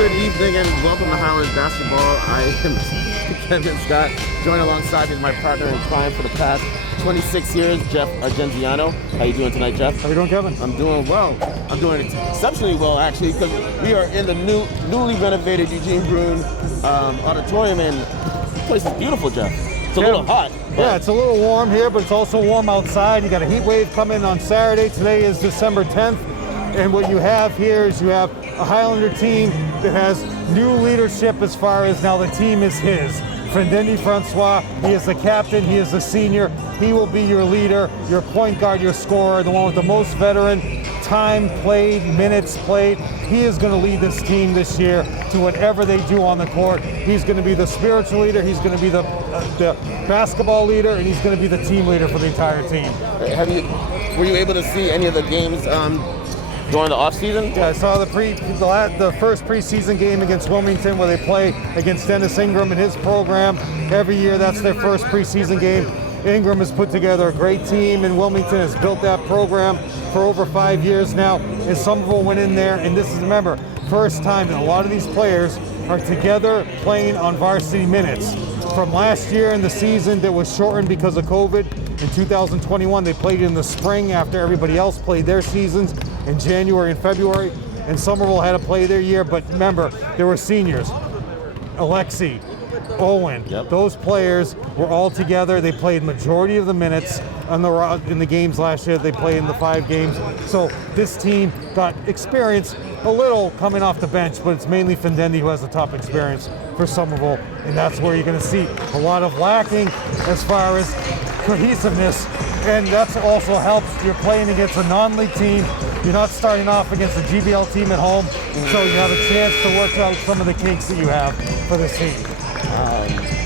Good evening and welcome to Highlanders basketball. I am Kevin Scott, joined alongside me my partner in crime for the past 26 years, Jeff Argenziano. How you doing tonight, Jeff? How you doing, Kevin? I'm doing well. I'm doing exceptionally well, actually, because we are in the newly renovated Eugene Brune auditorium, and the place is beautiful, Jeff. It's a little hot. Yeah, it's a little warm here, but it's also warm outside. You got a heat wave coming on Saturday. Today is December 10th. And what you have here is you have a Highlander team that has new leadership as far as now the team is his. Frendendi Francois, he is the captain, he is the senior. He will be your leader, your point guard, your scorer, the one with the most veteran time played, minutes played. He is going to lead this team this year to whatever they do on the court. He's going to be the spiritual leader, he's going to be the basketball leader, and he's going to be the team leader for the entire team. Were you able to see any of the games during the off season? Yeah, I saw the first preseason game against Wilmington where they play against Dennis Ingram and his program. Every year that's their first preseason game. Ingram has put together a great team, and Wilmington has built that program for over 5 years now. And Somerville went in there, and this is, remember, first time that a lot of these players are together playing on varsity minutes. From last year in the season that was shortened because of COVID, in 2021 they played in the spring after everybody else played their seasons in January and February, and Somerville had to play their year, but remember, there were seniors. Alexi, Owen, those players were all together. They played majority of the minutes in the games last year. They played in the 5 games. So this team got experience a little coming off the bench, but it's mainly Frendendi who has the top experience for Somerville, and that's where you're going to see a lot of lacking as far as cohesiveness, and that also helps. You're playing against a non-league team. You're not starting off against a GBL team at home, so you have a chance to work out some of the kinks that you have for this team.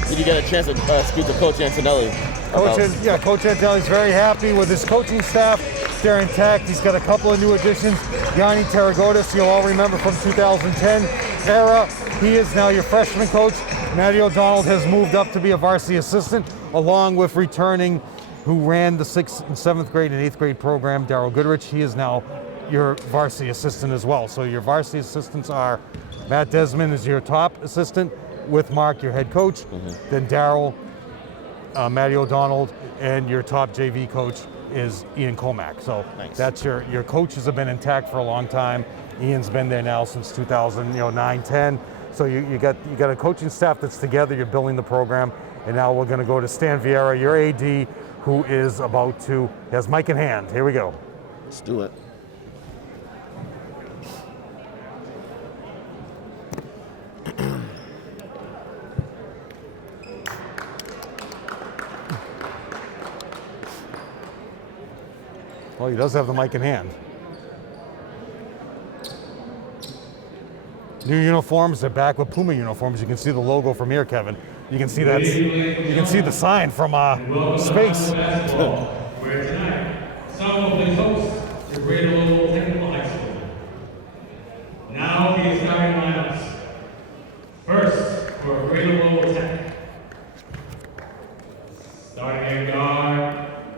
Did you get a chance to speak to Coach Antonelli? Coach Antonelli's very happy with his coaching staff. They're intact. He's got a couple of new additions. Yanni Taragotis, you'll all remember from 2010 era. He is now your freshman coach. Matty O'Donnell has moved up to be a varsity assistant, along with returning who ran the 6th and 7th grade and 8th grade program, Daryl Goodrich. He is now your varsity assistant as well. So your varsity assistants are Matt Desmond is your top assistant, with Mark, your head coach, then Daryl, Matty O'Donnell, and your top JV coach is Ian Comack. So that's your coaches have been intact for a long time. Ian's been there now since 2009-10. So you got a coaching staff that's together. You're building the program, and now we're going to go to Stan Vieira, your AD, who is has mic in hand. Here we go. Let's do it. Well, he does have the mic in hand. New uniforms, they're back with Puma uniforms. You can see the logo from here, Kevin. You can see you can see the sign from space. Where tonight, Somerville hosts the Greater Lowell Technical High School. Now the starting lineups. First, for Greater Lowell Tech. Starting at guard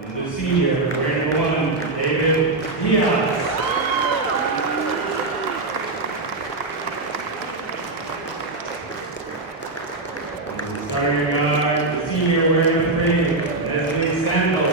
is the senior, grade 1, David Diaz. Starting at guard, the senior, wearing 3, Leslie Sandel.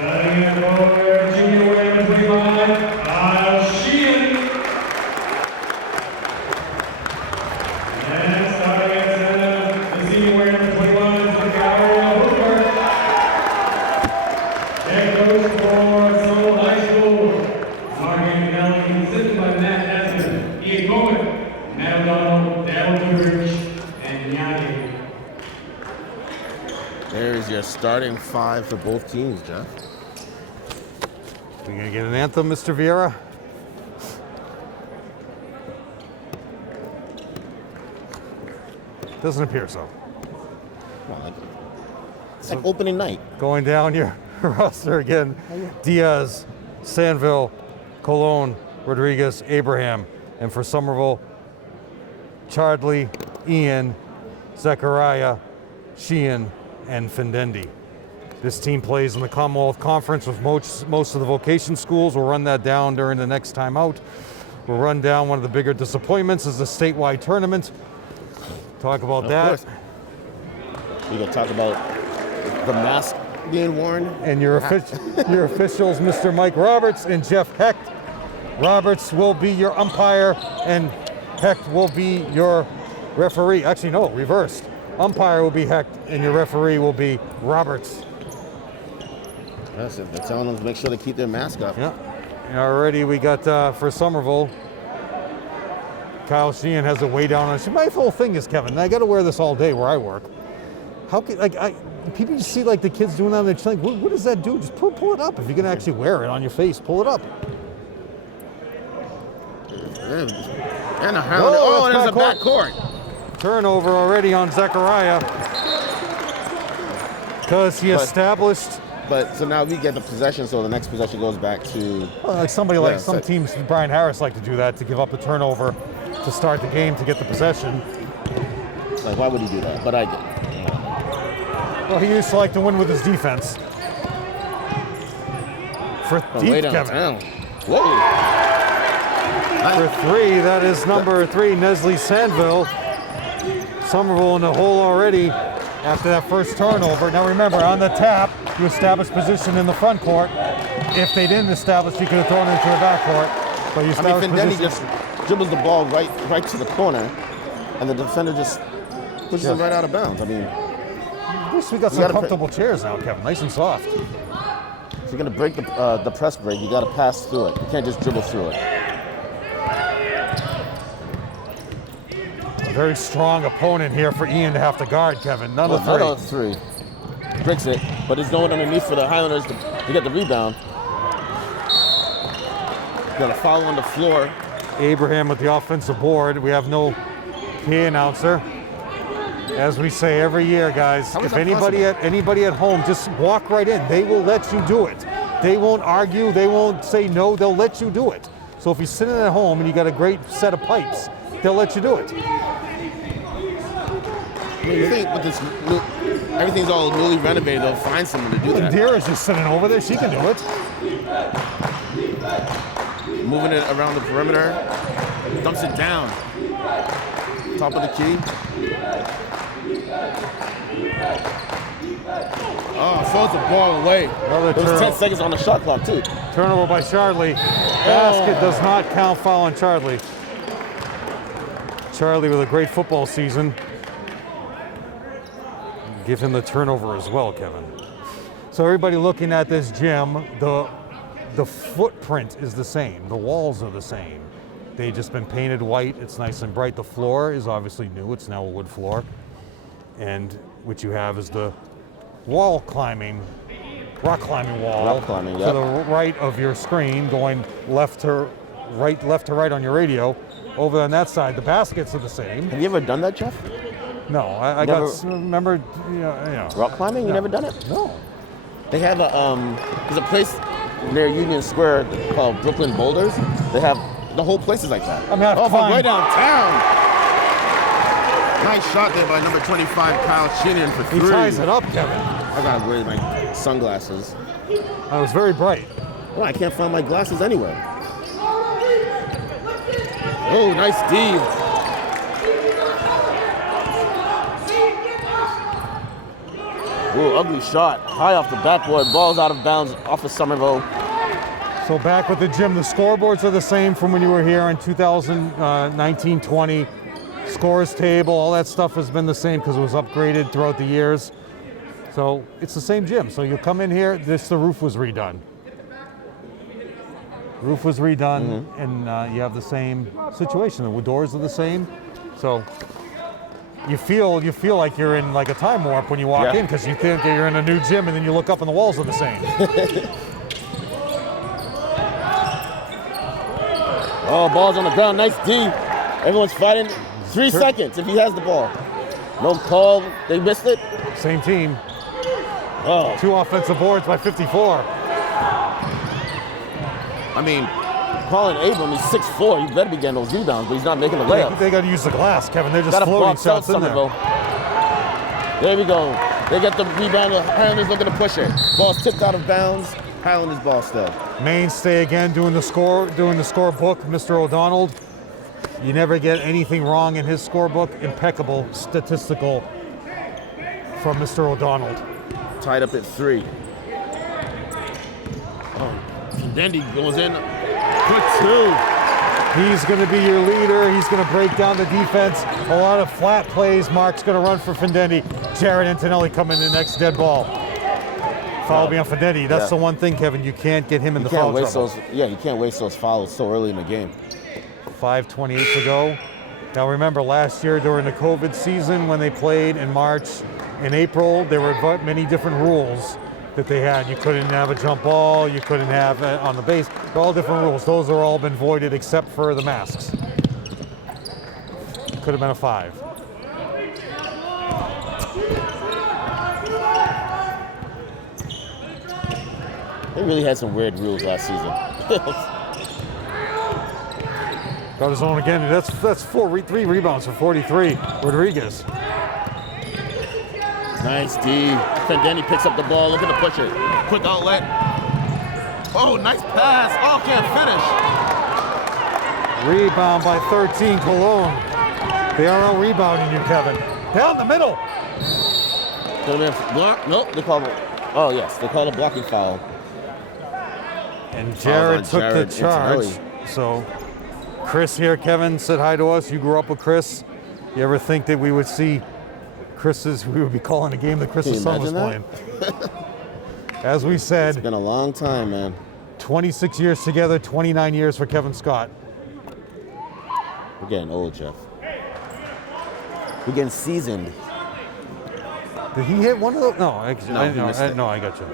Starting at forward, junior weight number 25, Kyle Sheehan. And starting at center, the senior weight number 21, Zachariah Hooper. Head coach for Somerville High School, Morgan Nelly, consisted by Matt Nesbitt, Ian Coleman, Matt O'Donnell, Darryl Goodrich, and Yanni. There is your starting 5 for both teams, Jeff. We gonna get an anthem, Mr. Vieira? Doesn't appear so. Well, it's like opening night. Going down your roster again, Diaz, Sanville, Colon, Rodriguez, Abraham. And for Somerville, Chardley, Ian, Zachariah, Sheehan, and Findendi. This team plays in the Commonwealth Conference with most of the vocation schools. We'll run that down during the next time out. We'll run down one of the bigger disappointments is the statewide tournament. Talk about that. We're going to talk about the mask being worn. And your officials, Mr. Mike Roberts and Jeff Hecht. Roberts will be your umpire and Hecht will be your referee. Actually, no, reversed. Umpire will be Hecht and your referee will be Roberts. Yes, they're telling them to make sure they keep their mask up. Yeah. And already we got for Somerville, Kyle Sheehan has it way down on. My whole thing is, Kevin, I got to wear this all day where I work. How can people just see like the kids doing that and they're just like, what does that do? Just pull it up. If you're gonna actually wear it on your face, pull it up. And a Highlander. Oh, there's a back court. Turnover already on Zachariah because he established. But so now we get the possession, so the next possession goes back to. Well, like some teams, Brian Harris like to do that to give up the turnover to start the game to get the possession. Like, why would he do that? But I did. Well, he used to like to win with his defense. For deep, Kevin. Whoa. For 3, that is number 3, Nestle Sandville. Somerville in the hole already after that first turnover. Now remember, on the tap, you establish position in the front court. If they didn't establish, you could have thrown it into the back court. But you established then he position. just dribbles the ball right to the corner, and the defender just pushes him right out of bounds. I mean, I wish we got some comfortable chairs now, Kevin. Nice and soft. If you're gonna break the press break, you got to pass through it. You can't just dribble through it. A very strong opponent here for Ian to have to guard, Kevin. None of 3. Breaks it, but there's no one underneath for the Highlanders to get the rebound. Got a foul on the floor. Abraham with the offensive board. We have no PA announcer. As we say every year, guys, if anybody at home, just walk right in. They will let you do it. They won't argue. They won't say no. They'll let you do it. So if you're sitting at home and you got a great set of pipes, they'll let you do it. You think with this everything's all newly renovated, they'll find someone to do that. Dira's just sitting over there. She can do it. Moving it around the perimeter. Dumps it down. Top of the key. Oh, throws the ball away. There was 10 seconds on the shot clock, too. Turnover by Chardley. Basket does not count. Foul on Chardley. Chardley with a great football season. Give him the turnover as well, Kevin. So everybody looking at this gym, the footprint is the same. The walls are the same. They've just been painted white. It's nice and bright. The floor is obviously new. It's now a wood floor. And what you have is the rock climbing wall to the right of your screen, going left to right on your radio. Over on that side, the baskets are the same. Have you ever done that, Jeff? No, I remember, you know. Rock climbing? You never done it? No. They have there's a place near Union Square called Brooklyn Boulders. They have, the whole place is like that. I'm gonna have to from way downtown. Nice shot there by number 25, Kyle Sheehan for 3. He ties it up, Kevin. I gotta wear my sunglasses. I was very bright. Well, I can't find my glasses anywhere. Oh, nice D. Ooh, ugly shot. High off the backboard. Ball's out of bounds off of Somerville. So back with the gym, the scoreboards are the same from when you were here in 2019-20. Scores table, all that stuff has been the same because it was upgraded throughout the years. So it's the same gym. So you come in here, the roof was redone. Roof was redone, and you have the same situation. The doors are the same. So you feel like you're in like a time warp when you walk in because you think you're in a new gym, and then you look up and the walls are the same. Oh, ball's on the ground. Nice D. Everyone's fighting. 3 seconds if he has the ball. No call. They missed it. Same team. Oh. 2 offensive boards by 54. I mean, Colin Abram, he's 6'4". He better be getting those rebounds, but he's not making the layups. They got to use the glass, Kevin. They're just Gotta floating box out shots in there. Somerville. There we go. They get the rebound. The Highlanders looking to push it. Ball's tipped out of bounds. Highlanders ball still. Mainstay again doing the score book, Mr. O'Donnell. You never get anything wrong in his scorebook. Impeccable statistical from Mr. O'Donnell. Tied up at 3. Oh, Dendy goes in for 2. He's going to be your leader. He's going to break down the defense. A lot of flat plays. Mark's going to run for Findendi. Jared Antonelli coming in the next dead ball. Foul be on Findendi. That's the one thing, Kevin. You can't get him in the foul trouble. You can't waste those fouls so early in the game. 5:28 to go. Now remember, last year during the COVID season when they played in March and April, there were many different rules that they had. You couldn't have a jump ball, you couldn't have it on the base. All different rules. Those are all been voided except for the masks. Could have been a 5. They really had some weird rules last season. Got his own again. That's 3 rebounds for 43. Rodriguez. Nice D. Findendi picks up the ball, looking to push it. Quick outlet. Oh, nice pass. Oh, can't finish. Rebound by 13, Cologne. They are out rebounding you, Kevin. Down the middle. Block? Nope, they call it. Oh, yes, they call it a blocking foul. And Jared took the charge. So Chris here, Kevin, said hi to us. You grew up with Chris. You ever think that we would see we would be calling a game that Chris's son was playing? As we said, it's been a long time, man. 26 years together, 29 years for Kevin Scott. We're getting old, Jeff. We're getting seasoned. Did he hit one of those? No, I got you.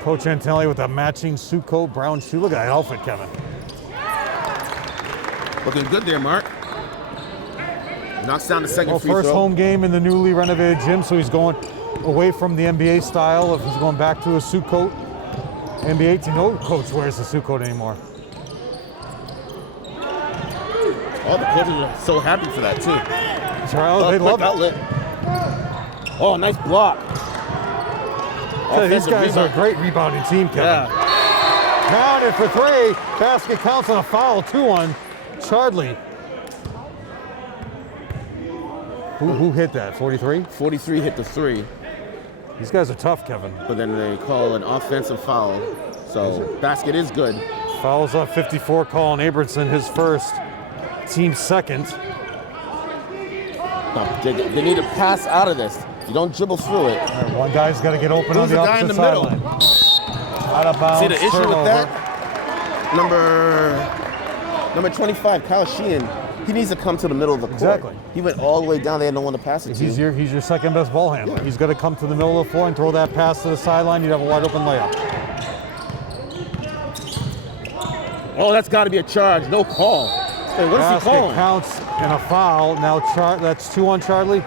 Coach Antonelli with a matching suit coat, brown shoe. Look at that outfit, Kevin. Looking good there, Mark. Knocks down the second free throw. First home game in the newly renovated gym, so he's going away from the NBA style. He's going back to a suit coat. NBA team, no coach wears the suit coat anymore. All the coaches are so happy for that, too. They love outlet. Oh, nice block. These guys are a great rebounding team, Kevin. Yeah. Counted for 3. Basket counts on a foul, 2 on Chardley. Who hit that, 43? 43 hit the 3. These guys are tough, Kevin. But then they call an offensive foul. So basket is good. Fouls on 54, Colin Abramson, his first, team second. They need to pass out of this. You don't dribble through it. One guy's got to get open on the opposite sideline. Out of bounds. See the issue turnover. with that? Number 25, Kyle Sheehan. He needs to come to the middle of the court. Exactly. He went all the way down. They had no one to pass it to. He's your second best ball handler. Yeah. He's got to come to the middle of the floor and throw that pass to the sideline. You'd have a wide open layup. Oh, that's got to be a charge. No call. Hey, what is he calling? Counts and a foul. Now that's 2 on Charlie.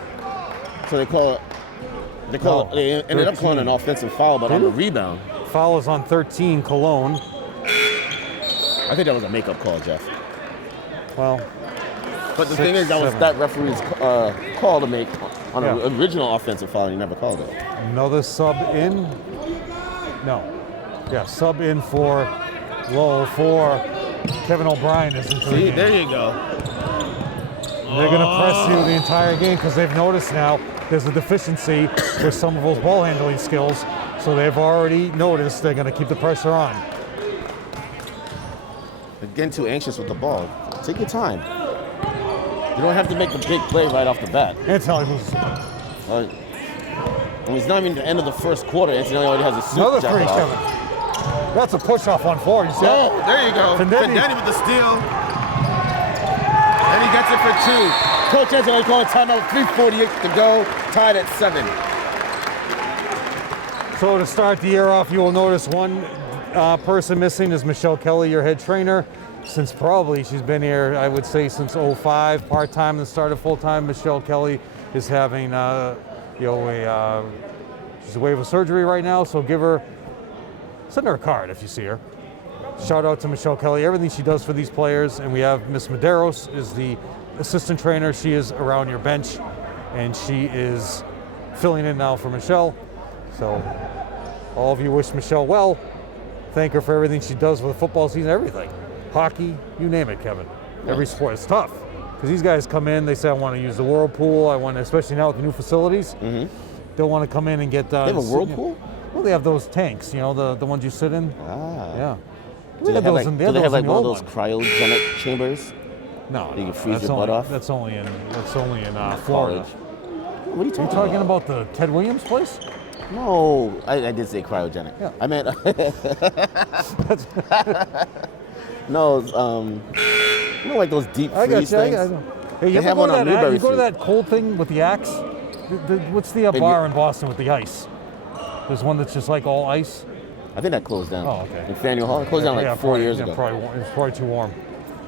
So they ended up calling an offensive foul, but on the rebound. Foul is on 13, Cologne. I think that was a makeup call, Jeff. Well, but the thing is, that was that referee's call to make on an original offensive foul, and he never called it. Another sub in. No. Yeah, sub in for Lowell for Kevin O'Brien is into the game. There you go. They're going to press you the entire game because they've noticed now there's a deficiency with Somerville's ball handling skills. So they've already noticed they're going to keep the pressure on. They're getting too anxious with the ball. Take your time. You don't have to make a big play right off the bat. Antonelli moves. And it's not even the end of the first quarter. Antonelli already has a suit Another jacket three, off. Kevin. That's a push-off on 4. You see that? Oh, there you go. Fendetti. With the steal. And he gets it for 2. Coach Antonelli calling timeout, 3:48 to go, tied at 7. So to start the year off, you will notice one person missing is Michelle Kelly, your head trainer. Since probably she's been here, I would say since 05, part-time and started full-time. Michelle Kelly is having, she's away with surgery right now, so send her a card if you see her. Shout out to Michelle Kelly, everything she does for these players. And we have Miss Medeiros is the assistant trainer. She is around your bench, and she is filling in now for Michelle. So all of you wish Michelle well. Thank her for everything she does for the football season, everything. Hockey, you name it, Kevin. Every sport. It's tough because these guys come in, they say, I want to use the whirlpool. I want to, especially now with the new facilities, they'll want to come in and get... They have a whirlpool? Well, they have those tanks, the ones you sit in. Ah. Yeah. Do they have like one of those cryogenic chambers? No. You can freeze your butt off? That's only in Florida. College. What are you talking about the Ted Williams place? No, I did say cryogenic. Yeah. I meant... No, like those deep freeze things. Hey, you ever go to that cold thing with the axe? What's the bar in Boston with the ice? There's one that's just like all ice. I think that closed down. Oh, okay. In Faneuil Hall, it closed down like 4 years ago. It's probably too warm.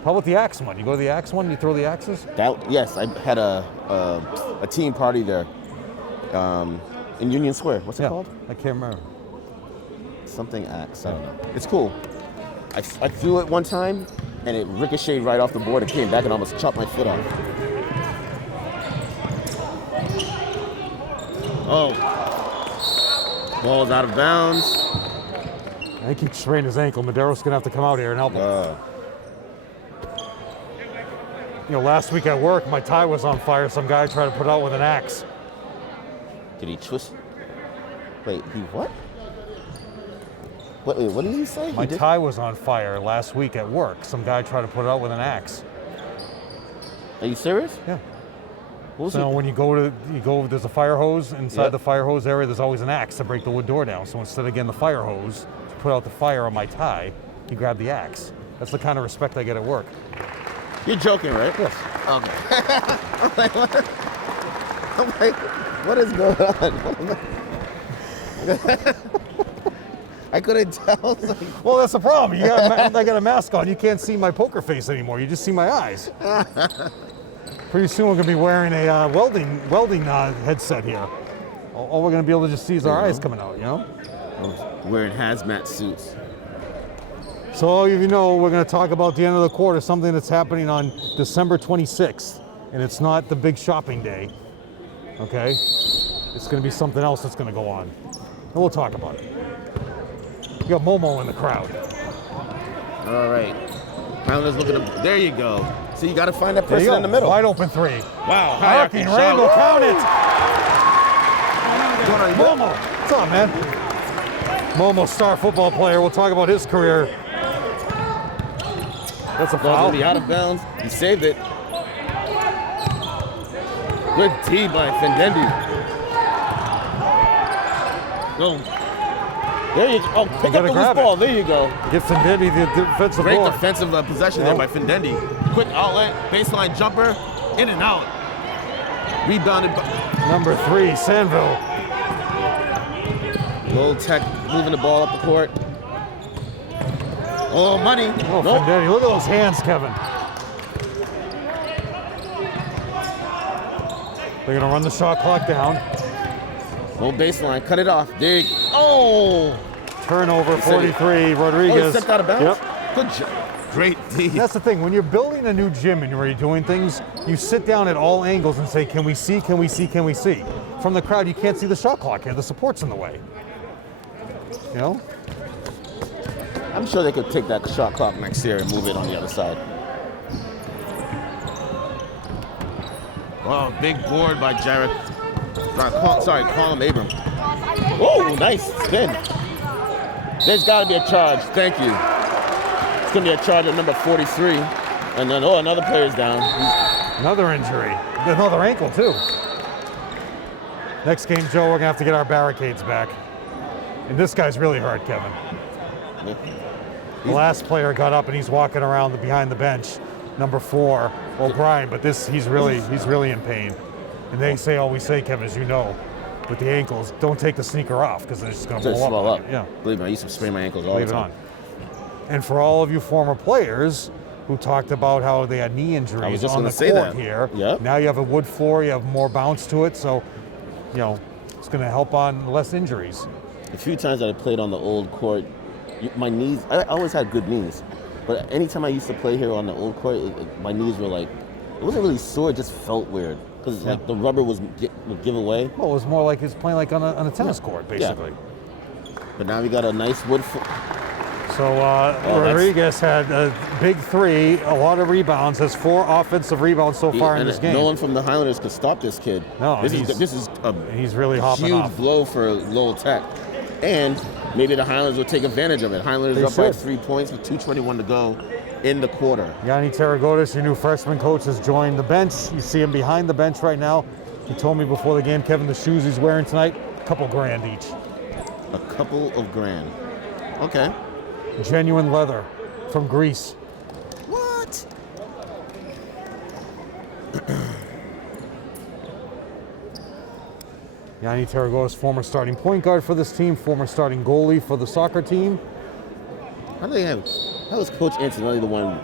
How about the axe one? You go to the axe one? You throw the axes? Yes, I had a team party there in Union Square. What's it called? I can't remember. Something axe. I don't know. It's cool. I threw it one time, and it ricocheted right off the board. It came back and almost chopped my foot off. Oh. Ball's out of bounds. I think he sprained his ankle. Medeiros going to have to come out here and help him. Last week at work, my tie was on fire. Some guy tried to put it out with an axe. Did he twist? Wait, he what? Wait, what did he say? My tie was on fire last week at work. Some guy tried to put it out with an axe. Are you serious? Yeah. So when you go, there's a fire hose. Inside the fire hose area, there's always an axe to break the wood door down. So instead of getting the fire hose to put out the fire on my tie, he grabbed the axe. That's the kind of respect I get at work. You're joking, right? Yes. Okay. I'm like, what is going on? I couldn't tell. Well, that's the problem. I got a mask on. You can't see my poker face anymore. You just see my eyes. Pretty soon we're going to be wearing a welding headset here. All we're going to be able to just see is our eyes coming out, Wearing hazmat suits. So all of you know, we're going to talk about the end of the quarter, something that's happening on December 26th. And it's not the big shopping day, okay? It's going to be something else that's going to go on. And we'll talk about it. You got Momo in the crowd. All right. Highlanders looking up. There you go. So you got to find that person in the middle. Wide open three. Wow. Arcing Randall, count it. Momo. What's up, man? Momo, star football player. We'll talk about his career. That's a foul. Ball's going to be out of bounds. He saved it. Good D by Fendendi. Boom. There you go. Oh, pick up the loose ball. There you go. Get Fendendi the defensive Great board. defensive possession there by Fendendi. Quick outlet, baseline jumper, in and out. Rebounded by number 3, Sandville. Lowell Tech moving the ball up the court. Oh, money. Oh, nope. Fendendi. Look at those hands, Kevin. They're going to run the shot clock down. Low baseline, cut it off. Dig. Oh! Turnover, 43, Rodriguez. Oh, he stepped out of bounds? Yep. Good job. Great D. That's the thing. When you're building a new gym and you're doing things, you sit down at all angles and say, can we see, can we see, can we see? From the crowd, you can't see the shot clock here. The support's in the way. I'm sure they could take that shot clock next year and move it on the other side. Oh, big board by Jared. Colin Abram. Oh, nice spin. There's got to be a charge. Thank you. It's going to be a charge at number 43. And then, another player's down. Another injury. Another ankle, too. Next game, Joe, we're going to have to get our barricades back. And this guy's really hurt, Kevin. Yeah. The last player got up and he's walking around behind the bench, number 4, O'Brien, but he's really in pain. And they always say, Kevin, as you know, with the ankles, don't take the sneaker off because it's just going to blow up. Yeah. Believe me, I used to sprain my ankles all the time. Leave it on. And for all of you former players who talked about how they had knee injuries on the court here, now you have a wood floor, you have more bounce to it, so it's going to help on less injuries. A few times that I played on the old court, my knees, I always had good knees, but anytime I used to play here on the old court, my knees were like, it wasn't really sore, it just felt weird. Because like the rubber would give away. Well, it was more like it's playing like on a tennis court, basically. Yeah. But now we got a nice wood floor. So Rodriguez had a big 3, a lot of rebounds, has 4 offensive rebounds so far in this game. No one from the Highlanders could stop this kid. No, this is a he's really hopping huge off. blow for Lowell Tech. And maybe the Highlanders will take advantage of it. Highlanders up by 3 points with 2:21 to go in the quarter. Yanni Taragotis, your new freshman coach, has joined the bench. You see him behind the bench right now. He told me before the game, Kevin, the shoes he's wearing tonight, a couple grand each. A couple of grand. Okay. Genuine leather from Greece. What? Yanni Taragotis, former starting point guard for this team, former starting goalie for the soccer team. How is Coach Antonelli the one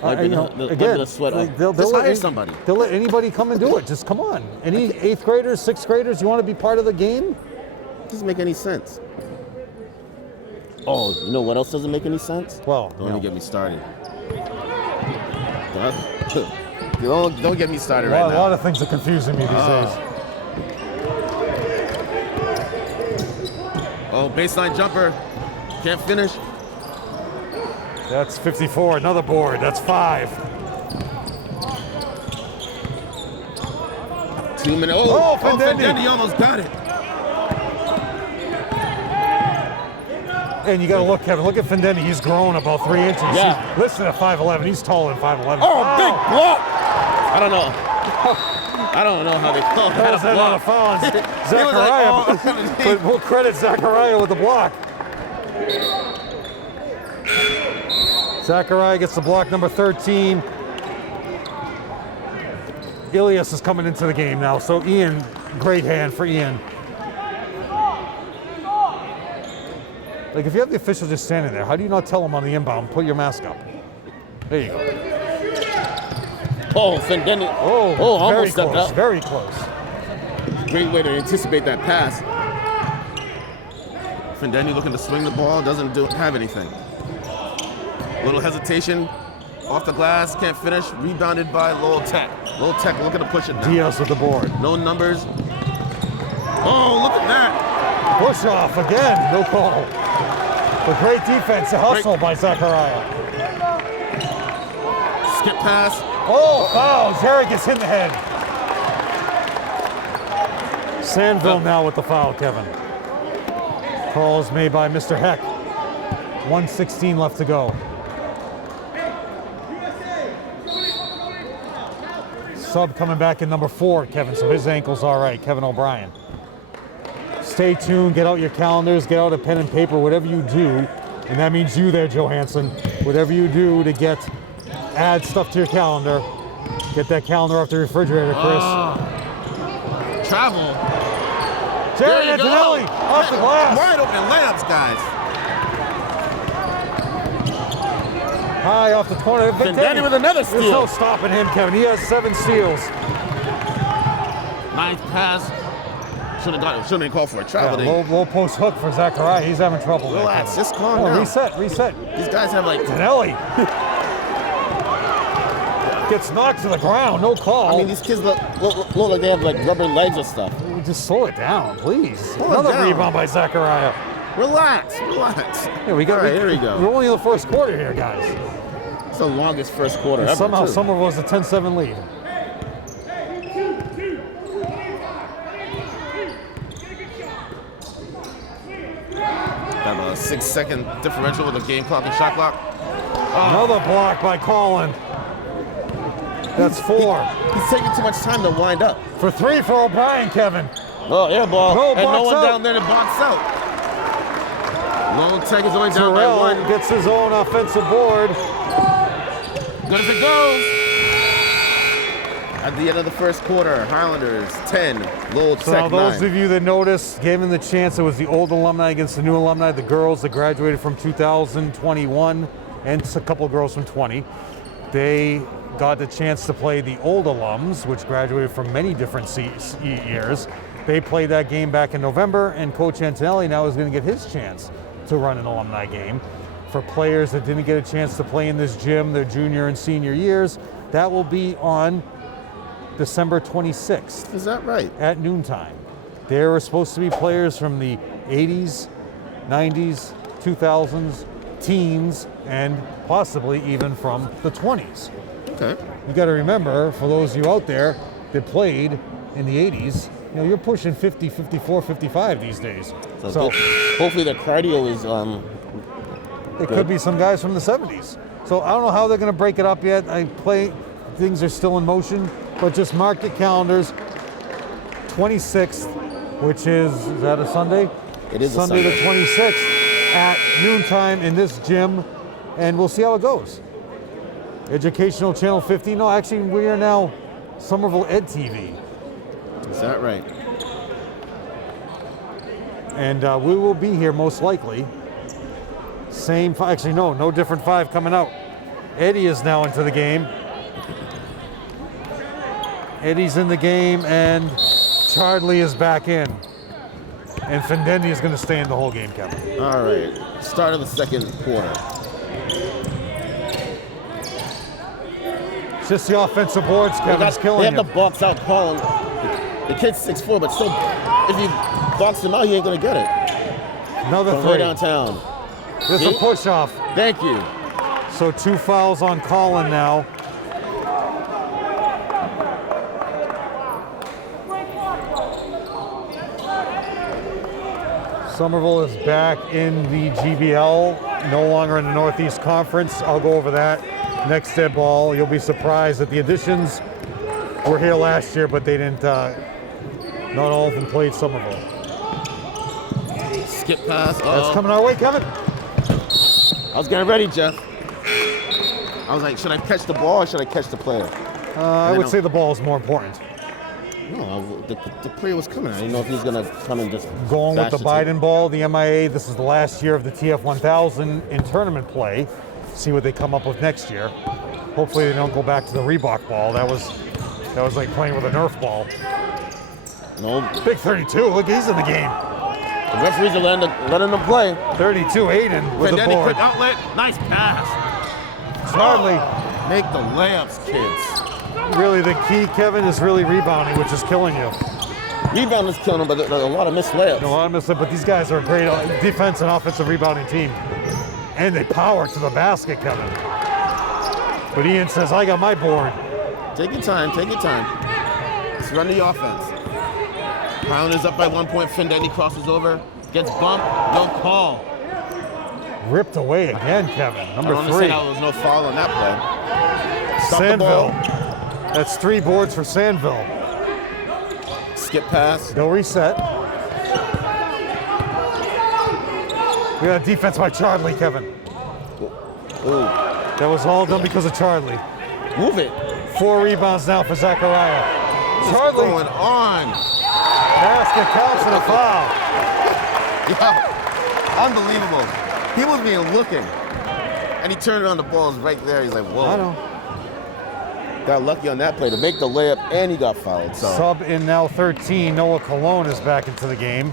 wiping the sweat off? Just hire somebody. They'll let anybody come and do it. Just come on. Any 8th graders, 6th graders, you want to be part of the game? It doesn't make any sense. Oh, you know what else doesn't make any sense? Well, don't even get me started. Don't get me started right now. A lot of things are confusing me these days. Oh, baseline jumper. Can't finish. That's 54, another board. That's 5. 2 minutes. Fendendi almost got it. And you got to look, Kevin. Look at Fendendi. He's grown about 3 inches. Yeah. Listen to 5'11". He's taller than 5'11". Oh, big block. I don't know. I don't know how they call that. That was not a foul on Zachariah. But we'll credit Zachariah with the block. Zachariah gets the block, number 13. Ilias is coming into the game now. So Ian, great hand for Ian. Like, if you have the official just standing there, how do you not tell them on the inbound, put your mask up? There you go. Oh, Fendendi. Almost stepped up. Very close. Great way to anticipate that pass. Fendendi looking to swing the ball, doesn't have anything. Little hesitation, off the glass, can't finish. Rebounded by Lowell Tech. Lowell Tech looking to push it now. Diaz with the board. No numbers. Oh, look at that. Push off again, no call. But great defense, a hustle by Zachariah. Skip pass. Oh, foul. Jerry gets hit in the head. Sandville now with the foul, Kevin. Call is made by Mr. Heck. 1:16 left to go. Sub coming back in number 4, Kevin, so his ankle's all right, Kevin O'Brien. Stay tuned, get out your calendars, get out a pen and paper, whatever you do, and that means you there, Johansson. Whatever you do to add stuff to your calendar, get that calendar off the refrigerator, Chris. Travel. Jerry Antonelli, off the glass. Wide open layups, guys. High off the corner. Fendendi with another steal. There's no stopping him, Kevin. He has 7 steals. Nice pass. Shouldn't have called for a travel. Low post hook for Zachariah. He's having trouble. Relax, just calm down. Reset. These guys have like... Antonelli. Gets knocked to the ground, no call. I mean, these kids look like they have like rubber legs or stuff. Just slow it down, please. Another rebound by Zachariah. Relax. Yeah, here we go. We're only in the first quarter here, guys. It's the longest first quarter ever. Somehow Somerville was a 10-7 lead. Got a 6-second differential with the game clock and shot clock. Another block by Colin. That's 4. He's taking too much time to wind up. For 3 for O'Brien, Kevin. Oh, air ball. No, and no box one out. down there to box out. Lowell Tech is only down by Terrell 1. gets his own offensive board. Good as it goes. At the end of the first quarter, Highlanders 10, Lowell So now Tech those 9. of you that noticed, given the chance, it was the old alumni against the new alumni, the girls that graduated from 2021 and a couple of girls from 20. They got the chance to play the old alums, which graduated from many different years. They played that game back in November, and Coach Antonelli now is going to get his chance to run an alumni game. For players that didn't get a chance to play in this gym their junior and senior years, that will be on December 26th. Is that right? At noontime. There were supposed to be players from the 80s, 90s, 2000s, teens, and possibly even from the 20s. Okay. You got to remember, for those of you out there that played in the 80s, you're pushing 50, 54, 55 these days. So hopefully the cardio is it could be some guys from the 70s. So I don't know how they're going to break it up yet. Things are still in motion, but just mark your calendars. 26th, which is that a Sunday? It is Sunday a the 26th at noontime in this gym, and we'll see how it goes. Educational Channel 50. No, actually, we are now Somerville Ed TV. Is that right? And we will be here most likely. Actually, no different 5 coming out. Eddie is now into the game. Eddie's in the game, and Chardley is back in. And Findendi is going to stay in the whole game, Kevin. All right. Start of the second quarter. It's just the offensive boards, Kevin's killing They have you. to box out Colin. The kid's 6'4", but still, if you box him out, he ain't going to get it. Another From 3. way downtown. There's a push-off. Thank you. So 2 fouls on Colin now. Somerville is back in the GBL, no longer in the Northeast Conference. I'll go over that next dead ball. You'll be surprised that the additions were here last year, but they didn't, not all of them played Somerville. Skip pass. That's coming our way, Kevin. I was getting ready, Jeff. I was like, should I catch the ball or should I catch the player? I would say the ball is more important. No, the player was coming. I didn't know if he was going to come and just Going with bash the it Biden ball, the MIAA, this is the last year of the TF 1000 in tournament play. See what they come up with next year. Hopefully they don't go back to the Reebok ball. That was like playing with a Nerf ball. No. Big 32, look, he's in the game. The referees are letting them play. 32, Aiden with the board. Quick outlet. Nice pass. Charlie. Make the layups, kids. Really, the key, Kevin, is really rebounding, which is killing you. Rebound is killing them, but there's a lot of missed layups. No, honestly, but these guys are a great defense and offensive rebounding team. And they power to the basket, Kevin. But Ian says, I got my board. Take your time, take your time. Let's run the offense. Highlanders up by 1 point. Findendi crosses over, gets bumped, no call. Ripped away again, Kevin. Number 3. I understand how there was no foul on that play. Stop the ball. Sandville. That's 3 boards for Sandville. Skip pass. No reset. We got a defense by Charlie, Kevin. Ooh. That was all done because of Charlie. Move it. 4 rebounds now for Zachariah. What's Charlie. going on? Basket counts and a foul. Yeah. Unbelievable. He wasn't even looking. And he turned around, the ball's right there. He's like, whoa. I know. Got lucky on that play to make the layup, and he got fouled. So. Sub in now 13. Noah Colon is back into the game.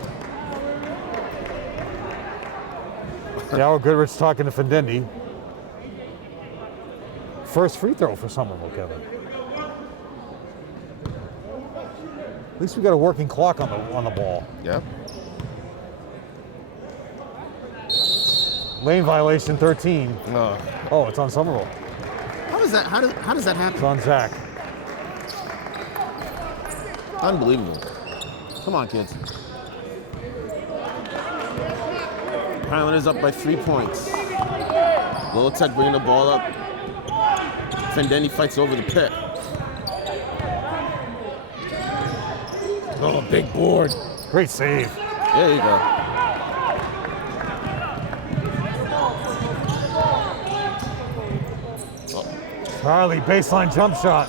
Dower Goodrich talking to Findendi. First free throw for Somerville, Kevin. At least we got a working clock on the ball. Yeah. Lane violation 13. No. Oh, it's on Somerville. How does that happen? It's on Zach. Unbelievable. Come on, kids. Highlanders up by 3 points. Lowell Tech bringing the ball up. Fendeni fights over the pit. Oh, big board. Great save. There you go. Charlie, baseline jump shot.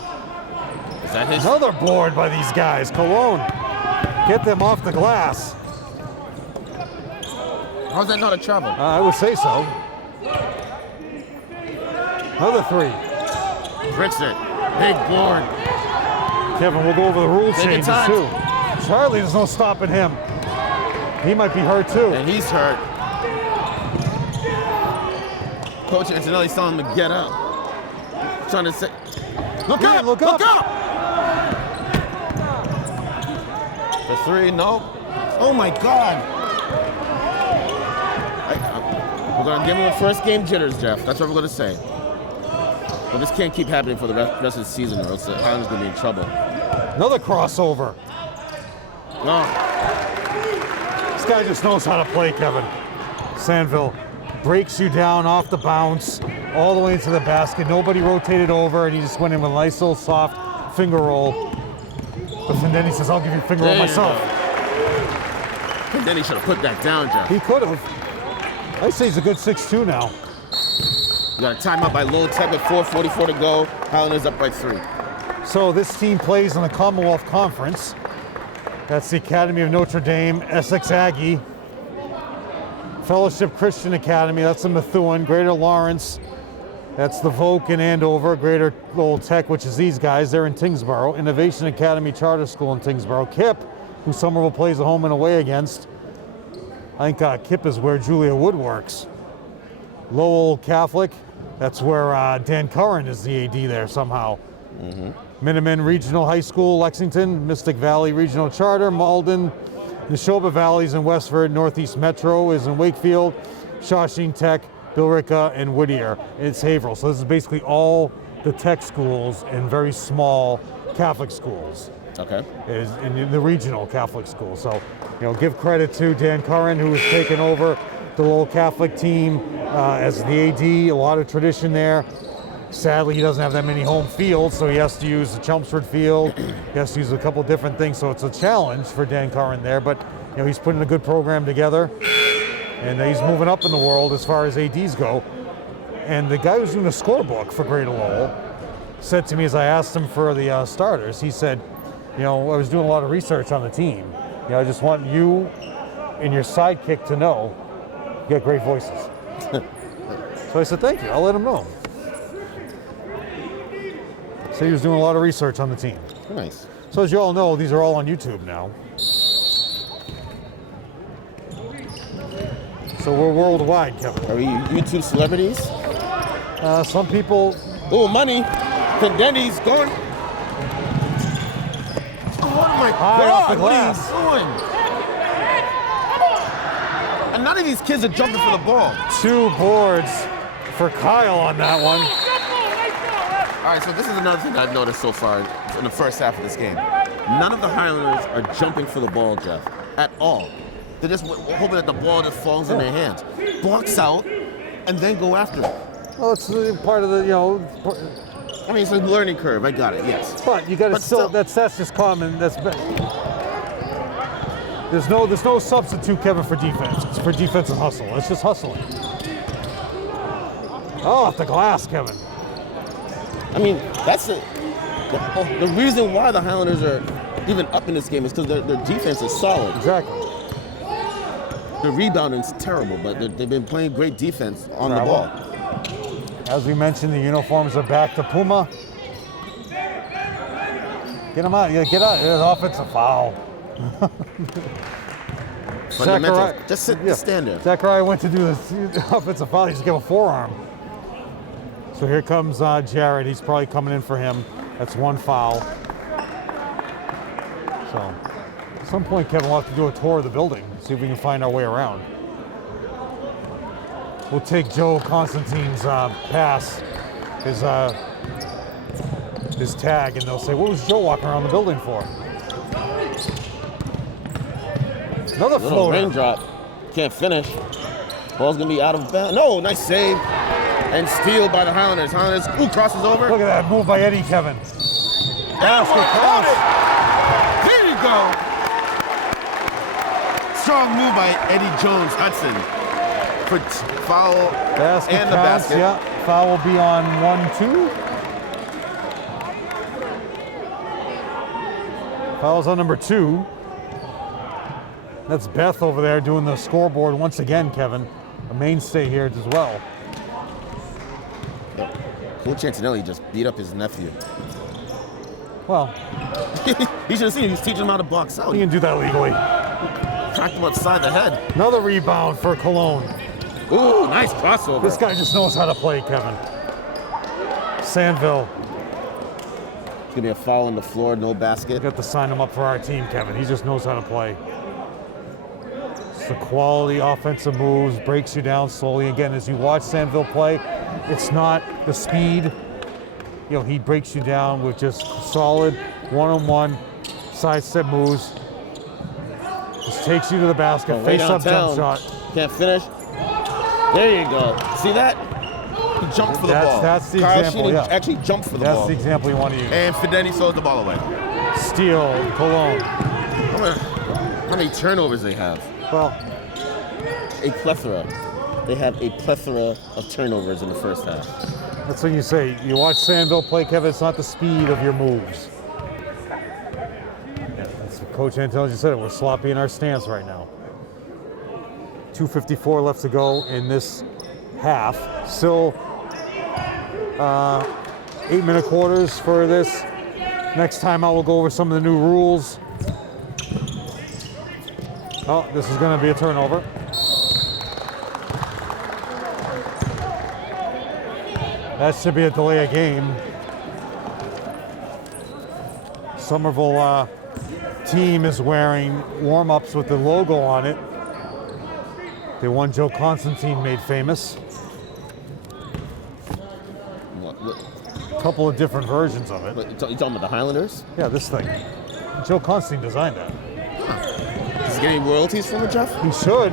Is that his? Another board by these guys. Cologne, get them off the glass. How's that not a travel? I would say so. Another 3. Bricks it. Big board. Kevin, we'll go over the rule Take your changes time. too. Charlie, there's no stopping him. He might be hurt too. And he's hurt. Coach Antonelli's telling him to get up. Trying to say, look Yeah, up, look look up. up. The 3, no. Oh my God. We're gonna give him a first game jitters, Jeff. That's what we're gonna say. But this can't keep happening for the rest of the season, or else the Highlanders gonna be in trouble. Another crossover. No. This guy just knows how to play, Kevin. Sandville breaks you down off the bounce, all the way into the basket. Nobody rotated over, and he just went in with a nice little soft finger roll. But then he says, I'll give you a finger roll myself. And then he should have put that down, Jeff. He could have. I say he's a good 6'2" now. You got a timeout by Lowell Tech with 4:44 to go. Highlanders up by 3. So this team plays in the Commonwealth Conference. That's the Academy of Notre Dame, Essex Aggie, Fellowship Christian Academy, that's the Methuen, Greater Lawrence, that's the Voke in Andover, Greater Lowell Tech, which is these guys, they're in Tingsboro, Innovation Academy Charter School in Tingsboro, KIP, who Somerville plays a home and away against. I think KIP is where Julia Wood works. Lowell Catholic, that's where Dan Curran is the AD there somehow. Minuteman Regional High School, Lexington, Mystic Valley Regional Charter, Malden, Neshoba Valleys in Westford, Northeast Metro is in Wakefield, Shawshing Tech, Billerica, and Whittier. It's Haverhill. So this is basically all the tech schools and very small Catholic schools. Okay. Is in the regional Catholic schools. So, give credit to Dan Curran, who has taken over the Lowell Catholic team as the AD. A lot of tradition there. Sadly, he doesn't have that many home fields, so he has to use the Chelmsford field. He has to use a couple different things, so it's a challenge for Dan Curran there. But he's putting a good program together, and he's moving up in the world as far as ADs go. And the guy who's doing the scorebook for Greater Lowell said to me as I asked him for the starters, he said, I was doing a lot of research on the team. I just want you and your sidekick to know you got great voices. So I said, thank you. I'll let him know. So he was doing a lot of research on the team. Nice. So as you all know, these are all on YouTube now. So we're worldwide, Kevin. Are we YouTube celebrities? Some people. Oh, money. Pendeni's going. Oh my High off the God! What are glass. you doing? And none of these kids are jumping for the ball. 2 boards for Kyle on that one. All right, so this is another thing I've noticed so far in the first half of this game. None of the Highlanders are jumping for the ball, Jeff, at all. They're just hoping that the ball just falls in their hands. Box out, and then go after it. Well, it's part of the, I mean, it's a learning curve. I got it. Yes. But you got to still. That's just common. There's no substitute, Kevin, for defense. It's for defensive hustle. It's just hustling. Oh, off the glass, Kevin. I mean, that's the reason why the Highlanders are even up in this game is because their defense is solid. Exactly. The rebounding's terrible, but they've been playing great defense on the ball. As we mentioned, the uniforms are back to Puma. Get him out. Get out. There's an offensive foul. Fundamentals. Just stand there. Zachariah went to do the offensive foul. He just gave a forearm. So here comes Jared. He's probably coming in for him. That's 1 foul. So at some point, Kevin, we'll have to do a tour of the building, see if we can find our way around. We'll take Joe Constantine's pass, his tag, and they'll say, what was Joe walking around the building for? Another Little floater. raindrop. Can't finish. Ball's gonna be out of bounds. No, nice save. And steal by the Highlanders. Highlanders, ooh, crosses over. Look at that move by Eddie, Kevin. Basket Got counts. it. There you go. Strong move by Eddie Jones Hudson for foul Basket and the counts, basket. yeah. Foul will be on 1-2. Foul's on number 2. That's Beth over there doing the scoreboard once again, Kevin. A mainstay here as well. Coach Antonelli just beat up his nephew. Well, He should have seen him. He was teaching him how to box out. you can do that legally. Cracked him upside the head. Another rebound for Cologne. Ooh, nice crossover. This guy just knows how to play, Kevin. Sandville. It's gonna be a foul on the floor, no basket. Got to sign him up for our team, Kevin. He just knows how to play. It's the quality offensive moves, breaks you down slowly. Again, as you watch Sandville play, it's not the speed. You know, he breaks you down with just solid one-on-one side step moves. Just takes you to the basket, Way face-up downtown. jump shot. Can't finish. There you go. See that? He jumped for the ball. That's the Kyle example, Sheedy yeah. actually jumped for the That's ball. the example you want to use. And Fidetti throws the ball away. Steal, Cologne. How many turnovers they have? Well, A plethora. They have a plethora of turnovers in the first half. that's what you say. You watch Sandville play, Kevin, it's not the speed of your moves. Yeah, that's what Coach Antonelli just said. We're sloppy in our stance right now. 2:54 left to go in this half. Still 8-minute quarters for this. Next time I will go over some of the new rules. Oh, this is going to be a turnover. That should be a delay of game. Somerville team is wearing warm-ups with the logo on it. The one Joe Constantine made famous. What, A couple of different versions of it. you talking about the Highlanders? Yeah, this thing. Joe Constantine designed that. Is he getting royalties from it, Jeff? He should.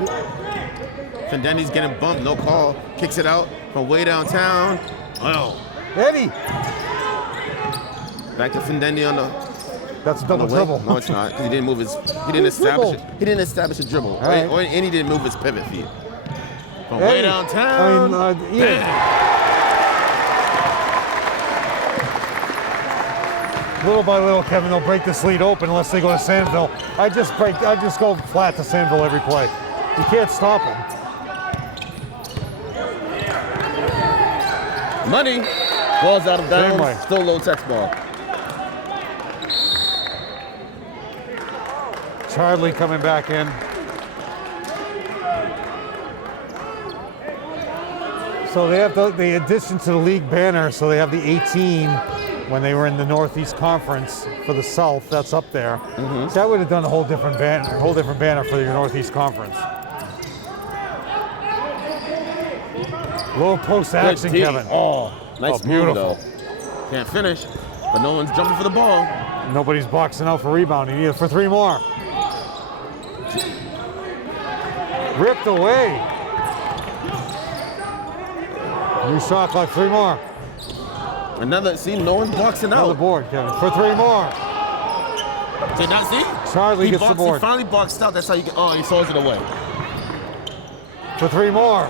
Fendendi's getting bumped, no call. Kicks it out from way downtown. Oh. Eddie! Back to Fendendi on the That's a on double the wing. dribble. No, it's not, because he didn't move his. He didn't He's establish it. dribbled. He didn't establish a dribble, right. and he didn't move his pivot feet. From way Eddie. downtown. Little by little, Kevin, they'll break this lead open unless they go to Sandville. I just go flat to Sandville every play. You can't stop them. Money. Ball's out of Same way. bounds. Still low text ball. Charlie coming back in. So they have the addition to the league banner, so they have the 18 when they were in the Northeast Conference for the South. That's up there. So that would have done a whole different banner for your Northeast Conference. Low post action, Good D. Kevin. Oh, nice Oh, move beautiful. though. Can't finish, but no one's jumping for the ball. Nobody's boxing out for rebounding either. For 3 more. Ripped away. New shot clock, 3 more. Another, see, no one's boxing Another out. board, Kevin. For 3 more. Did not see? Charlie gets the He board. finally boxed out. That's how you get. Oh, he throws it away. For 3 more.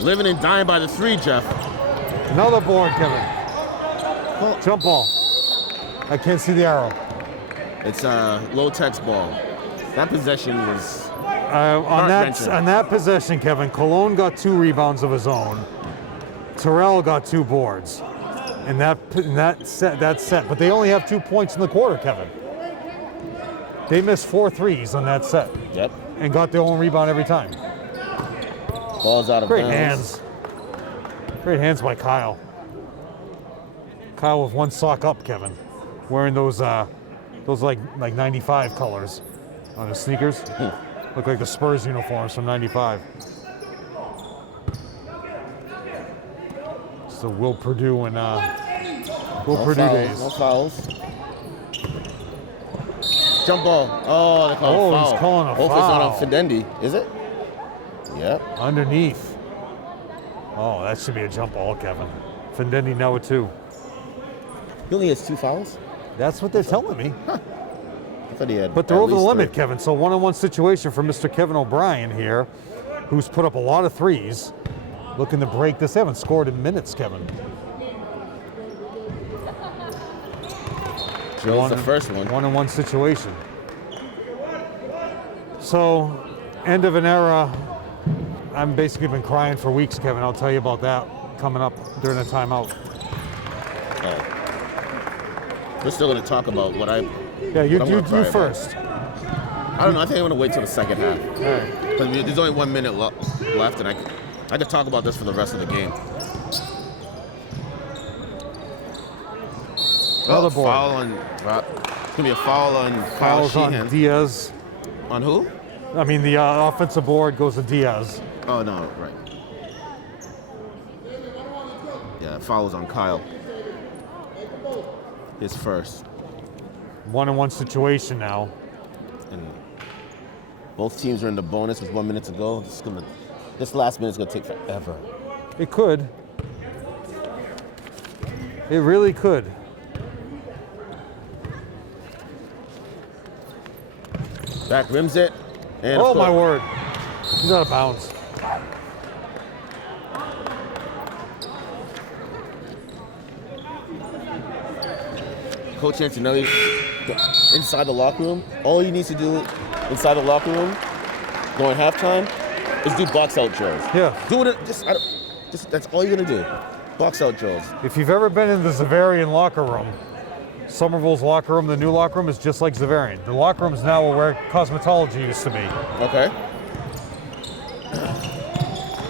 Living and dying by the 3, Jeff. Another board, Kevin. Jump ball. I can't see the arrow. It's a low text ball. That possession was. On that possession, Kevin, Cologne got 2 rebounds of his own. Terrell got 2 boards. And that set. But they only have 2 points in the quarter, Kevin. They missed 4 threes on that set Yep. and got their own rebound every time. Ball's out of Great bounds. hands. Great hands by Kyle. Kyle with 1 sock up, Kevin. Wearing those like 95 colors on his sneakers. Look like the Spurs uniforms from 95. It's the Will Purdue and Will No Purdue fouls, days. no fouls. Jump ball. Oh, they call Oh, a foul. he's calling a Hopefully it's not foul. on Fidendi, is it? Yep. Underneath. Oh, that should be a jump ball, Kevin. Findendi now with 2. He only has 2 fouls? That's what they're telling me. I thought he had. But they're at over the least limit, 3. Kevin. So one-on-one situation for Mr. Kevin O'Brien here, who's put up a lot of threes, looking to break this. They haven't scored in minutes, Kevin. Joe's the first one. One-on-one situation. So, end of an era. I've basically been crying for weeks, Kevin. I'll tell you about that coming up during the timeout. We're still going to talk about what I. Yeah, you first. I don't know. I think I'm going to wait till the second half. All right. Because there's only 1 minute left, and I could talk about this for the rest of the game. Other board. Foul on. It's going to be a foul on Kyle Fouls Sheehan. on Diaz. On who? I mean, the offensive board goes to Diaz. Oh, no, right. Yeah, fouls on Kyle. His first. One-on-one situation now. And both teams are in the bonus with 1 minute to go. This last minute's going to take forever. It could. It really could. Back rims it. And Oh, my word. He's out of bounds. Coach Antonelli, inside the locker room, all he needs to do inside the locker room during halftime is do box out drills. Yeah. Do it. Just that's all you're gonna do. Box out drills. If you've ever been in the Zavarian locker room, Somerville's locker room, the new locker room is just like Zavarian. The locker room is now where cosmetology used to be. Okay.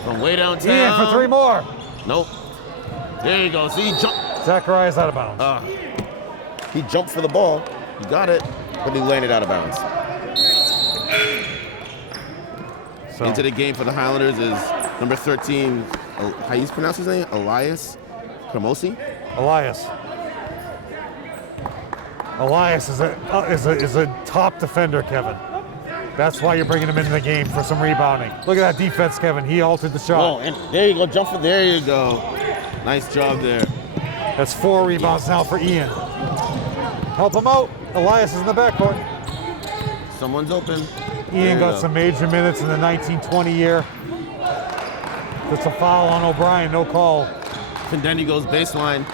From way downtown. Ian for 3 more. Nope. There you go. See, jump. Zacharias out of bounds. He jumped for the ball. He got it, but he landed out of bounds. So, Into the game for the Highlanders is number 13. How you pronounce his name? Elias Kramosi? Elias. Elias is a top defender, Kevin. That's why you're bringing him into the game for some rebounding. Look at that defense, Kevin. He altered the shot. Oh, and there you go. Jump for. There you go. Nice job there. That's 4 rebounds now for Ian. Help him out. Elias is in the backcourt. Someone's open. Ian got some major minutes in the 1920 year. That's a foul on O'Brien, no call. Findendi goes baseline,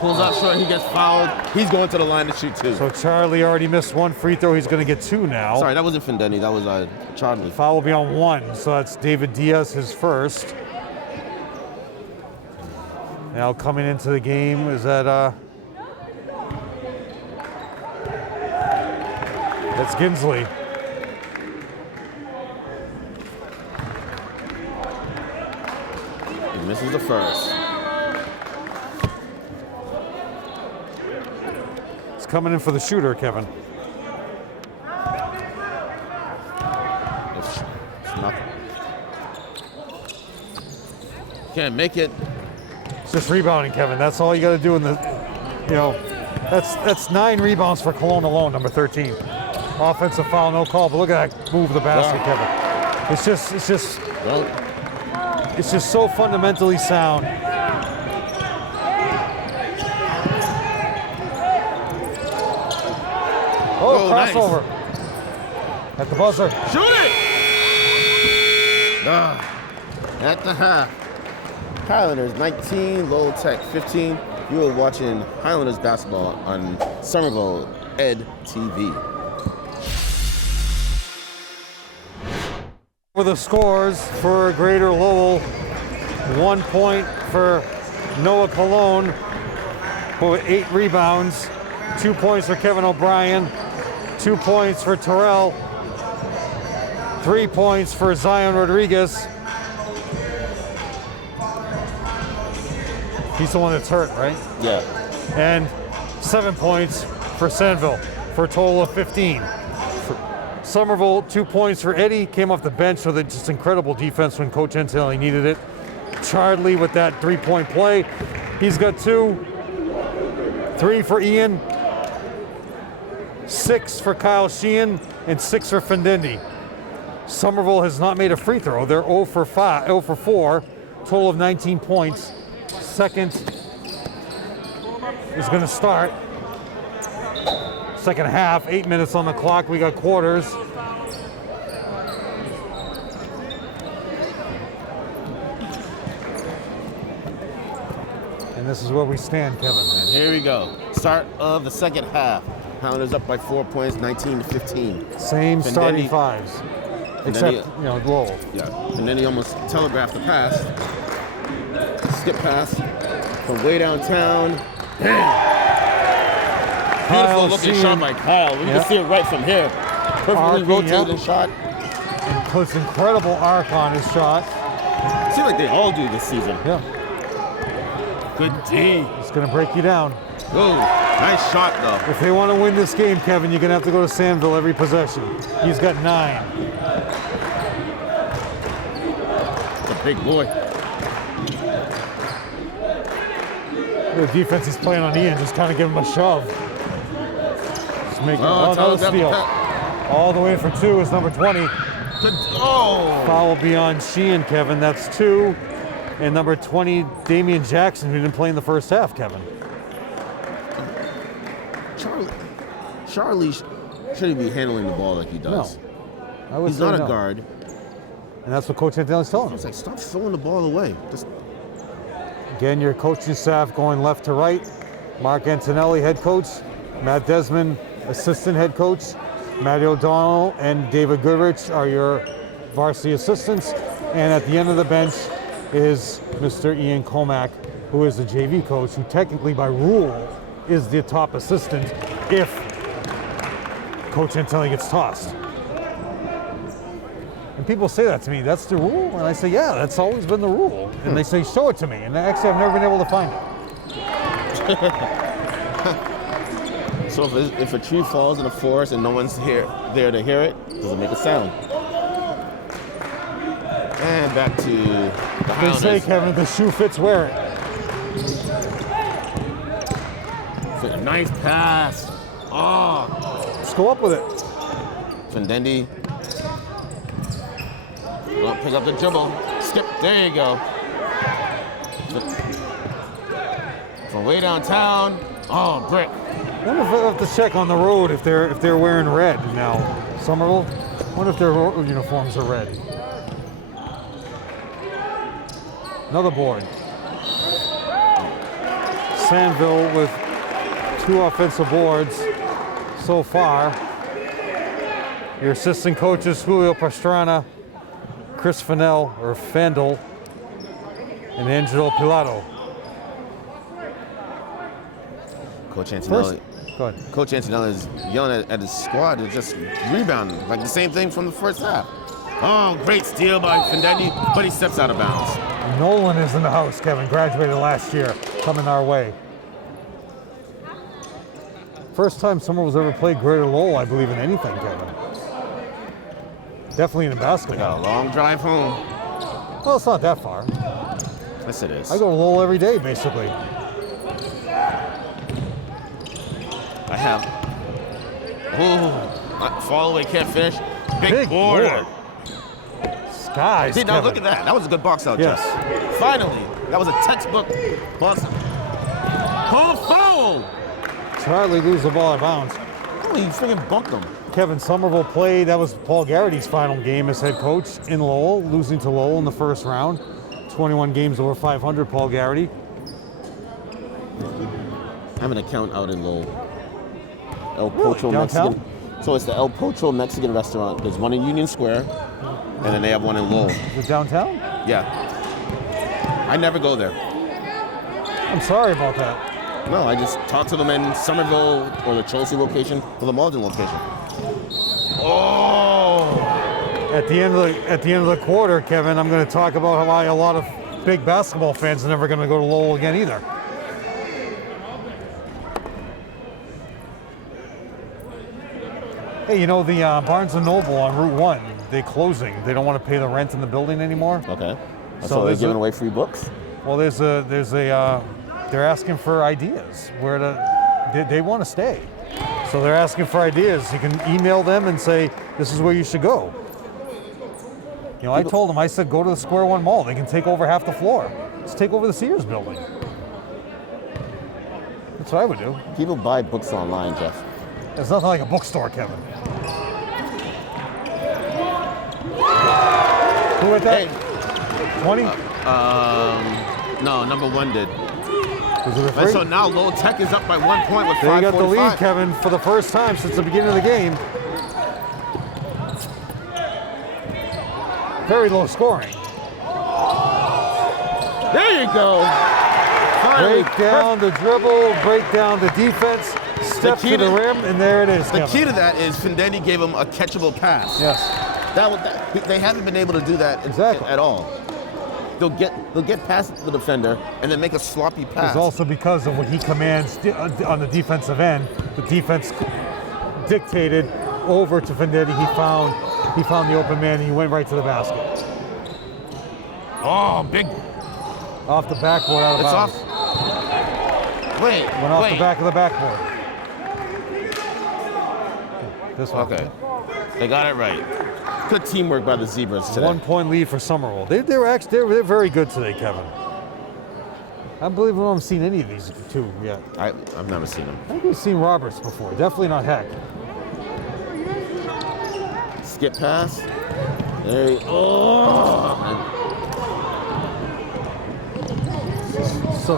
pulls out short, he gets fouled. He's going to the line to shoot 2. So Charlie already missed 1 free throw. He's going to get 2 now. Sorry, that wasn't Findendi, that was Charlie. Foul will be on 1, so that's David Diaz, his first. Now coming into the game is that that's Ginsley. He misses the first. It's coming in for the shooter, Kevin. It's not. Can't make it. It's just rebounding, Kevin. That's all you got to do in the, that's 9 rebounds for Cologne alone, number 13. Offensive foul, no call. But look at that move of the basket, Kevin. It's just so fundamentally sound. Oh, crossover. Nice. At the buzzer. Shoot it! At the half. Highlanders 19, Lowell Tech 15. You are watching Highlanders basketball on Somerville Ed TV. For the scores for Greater Lowell, 1 point for Noah Cologne with 8 rebounds, 2 points for Kevin O'Brien, 2 points for Terrell, 3 points for Zion Rodriguez. He's the one that's hurt, right? Yeah. And 7 points for Sandville for a total of 15. Somerville, 2 points for Eddie, came off the bench with just incredible defense when Coach Antonelli needed it. Charlie with that 3-point play. He's got 2. 3 for Ian, 6 for Kyle Sheehan, and 6 for Findendi. Somerville has not made a free throw. They're 0 for 4, total of 19 points. Second is going to start. Second half, 8 minutes on the clock. We got quarters. And this is where we stand, Kevin. And here we go. Start of the second half. Highlanders up by 4 points, 19-15. Same starting Findetti- fives, except Lowell. Yeah, and then he almost telegraphed the pass. Skip pass from way downtown. Beautiful looking shot by Kyle. We can see it right from here. Perfectly rotated shot. And puts incredible arc on his shot. Seems like they all do this season. Yeah. Good D. It's going to break you down. Whoa, nice shot though. If they want to win this game, Kevin, you're going to have to go to Sandville every possession. He's got 9. It's a big boy. The defense he's playing on Ian just kind of give him a shove. Just make another steal. All the way for 2 is number 20. Foul beyond Sheehan, Kevin. That's 2. And number 20, Damian Jackson, who didn't play in the first half, Kevin. Charlie shouldn't be handling the ball like he does. No. I would He's say not a no. guard. And that's what Coach Antonelli's telling him. It's like, stop throwing the ball away. Just Again, your coaching staff going left to right. Mark Antonelli, head coach. Matt Desmond, assistant head coach. Matty O'Donnell and David Goodrich are your varsity assistants. And at the end of the bench is Mr. Ian Comack, who is the JV coach, who technically by rule is the top assistant if Coach Antonelli gets tossed. And people say that to me, that's the rule? And I say, yeah, that's always been the rule. And they say, show it to me. And actually, I've never been able to find it. so if a tree falls in the forest and no one's there to hear it, does it make a sound? And back to the Highlanders. They say, Kevin, if the shoe fits, wear it. A nice pass. Oh. Let's go up with it. Findetti. Don't pick up the dribble. Skip. There you go. From way downtown. Oh, brick. I wonder if they'll have to check on the road if they're wearing red now. Somerville. I wonder if their uniforms are red. Another board. Sandville with 2 offensive boards so far. Your assistant coaches, Julio Pastrana, Chris Fennell, or Fandel, and Angelo Pilato. Coach Antonelli. Go ahead. Coach Antonelli is yelling at his squad to just rebound, like the same thing from the first half. Oh, great steal by Findetti, but he steps out of bounds. Nolan is in the house, Kevin. Graduated last year, coming our way. First time someone was ever played Greater Lowell, I believe, in anything, Kevin. Definitely in basketball. Got a long drive home. Well, it's not that far. Yes, it is. I go to Lowell every day, basically. I have. Oh, fall away, can't finish. Big board. Skies. See, now Kevin. look at that. That was a good box out, Yes. Jess. Finally. That was a textbook box. Oh, foul! Charlie loses the ball out of bounds. Oh, he freaking bumped him. Kevin Somerville played. That was Paul Garrity's final game as head coach in Lowell, losing to Lowell in the first round. 21 games over 500, Paul Garrity. I have an account out in Lowell. El Pocho Downtown? Mexican. So it's the El Pocho Mexican restaurant. There's one in Union Square, and then they have one in Lowell. Is it downtown? Yeah. I never go there. I'm sorry about that. No, I just talk to them in Somerville or the Chelsea location or the Malden location. Oh! At the end of the quarter, Kevin, I'm going to talk about why a lot of big basketball fans are never going to go to Lowell again either. Hey, you know, the Barnes & Noble on Route 1, they're closing. They don't want to pay the rent in the building anymore. Okay. So So they're there's giving a- away free books? Well, they're asking for ideas where they want to stay. So they're asking for ideas. You can email them and say, this is where you should go. You know, I told them, I said, go to the Square One Mall. They can take over half the floor. Let's take over the Sears building. That's what I would do. People buy books online, Jeff. There's nothing like a bookstore, Kevin. Who hit that? Hey. 20? No, number 1 did. Was it a And three? so now Lowell Tech is up by 1 point with 5:45. They got the lead, Kevin, for the first time since the beginning of the game. Very low scoring. There you go. Finally. Break down the dribble, break down the defense, step to the rim, and there it is, The Kevin. key to that is Findetti gave him a catchable pass. Yes. They haven't been able to do that Exactly. at all. They'll get past the defender and then make a sloppy pass. It's also because of what he commands on the defensive end. The defense dictated over to Findetti. He found the open man and he went right to the basket. Oh, big. Off the backboard, out of It's bounds. off. Wait. Went off the back of the backboard. This one. Okay. They got it right. Good teamwork by the Zebras today. 1 point lead for Somerville. They're very good today, Kevin. I believe we haven't seen any of these two yet. I've never seen them. I think we've seen Roberts before. Definitely not Heck. Skip pass. There you go.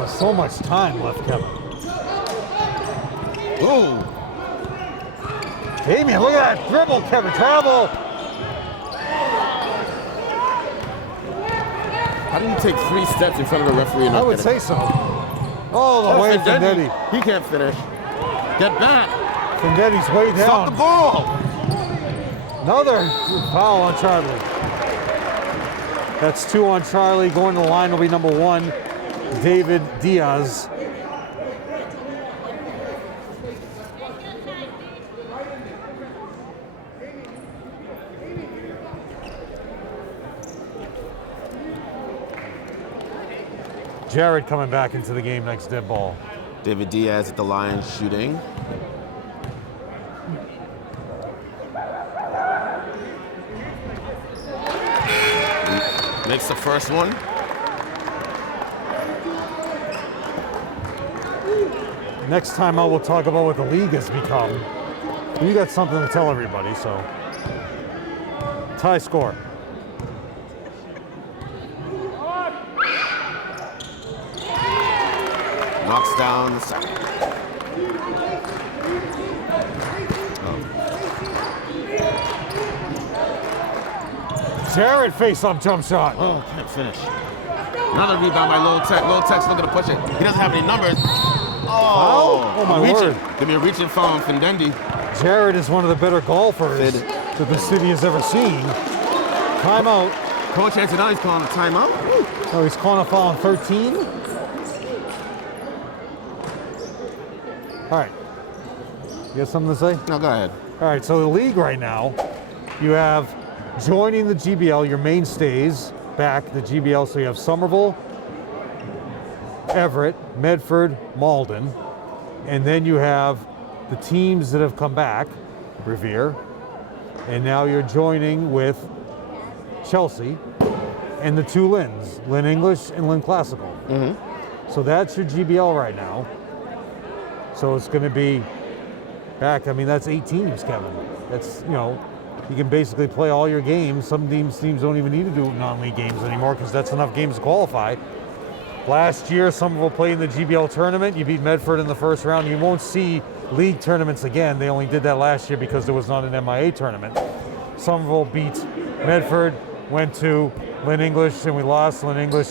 So much time left, Kevin. Ooh. Damien, look at that dribble, Kevin. Travel. How do you take 3 steps in front of the referee and I not would get say it? so. Oh, the way Findetti. He can't finish. Get back. Findetti's way Stop the down. ball. Another foul on Charlie. That's 2 on Charlie. Going to the line will be number 1, David Diaz. Jared coming back into the game next dead ball. David Diaz at the line shooting. Makes the first one. Next time I will talk about what the league has become. You got something to tell everybody, so. Tie score. Knocks down the second. Jared face-up jump shot. Oh, can't finish. Another rebound by Lowell Tech. Lowell Tech's looking to push it. He doesn't have any numbers. Oh my reaching. word. Give me a reaching foul on Findetti. Jared is one of the better golfers Sid. that the city has ever seen. Timeout. Coach Argenziano's calling a timeout. Oh, he's calling a foul on 13. All right. You got something to say? No, go ahead. All right, so the league right now, you have joining the GBL, your mainstays back, the GBL, so you have Somerville, Everett, Medford, Malden, and then you have the teams that have come back, Revere, and now you're joining with Chelsea and the 2 Lynns, Lynn English and Lynn Classical. So that's your GBL right now. So it's going to be back, I mean, that's 8 teams, Kevin. That's, you know, you can basically play all your games. Some teams don't even need to do non-league games anymore because that's enough games to qualify. Last year, Somerville played in the GBL tournament. You beat Medford in the first round. You won't see league tournaments again. They only did that last year because there was not an MIAA tournament. Somerville beat Medford, went to Lynn English, and we lost. Lynn English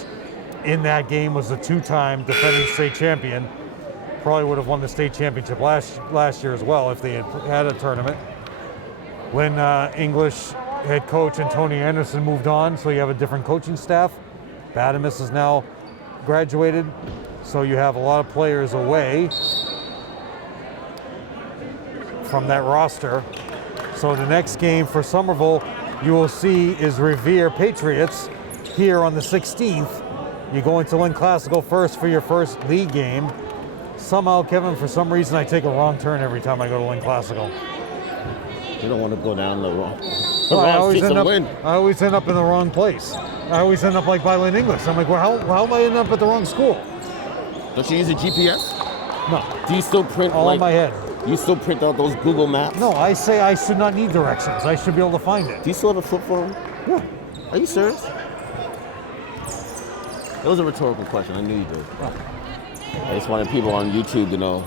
in that game was the 2-time defending state champion. Probably would have won the state championship last year as well if they had a tournament. Lynn English head coach and Tony Anderson moved on, so you have a different coaching staff. Badamus is now graduated, so you have a lot of players away from that roster. So the next game for Somerville you will see is Revere Patriots here on the 16th. You go into Lynn Classical first for your first league game. Somehow, Kevin, for some reason I take a wrong turn every time I go to Lynn Classical. You don't want to go down the wrong. Well, I Wrong always seats end to up. win. I always end up in the wrong place. I always end up like Bilingual English. I'm like, well, how am I ending up at the wrong school? Don't you use a GPS? No, Do you still print all like, in my head. You still print out those Google Maps? No, I say I should not need directions. I should be able to find it. Do you still have a flip phone? Yeah. Are you serious? It was a rhetorical question. I knew you did. I just wanted people on YouTube to know.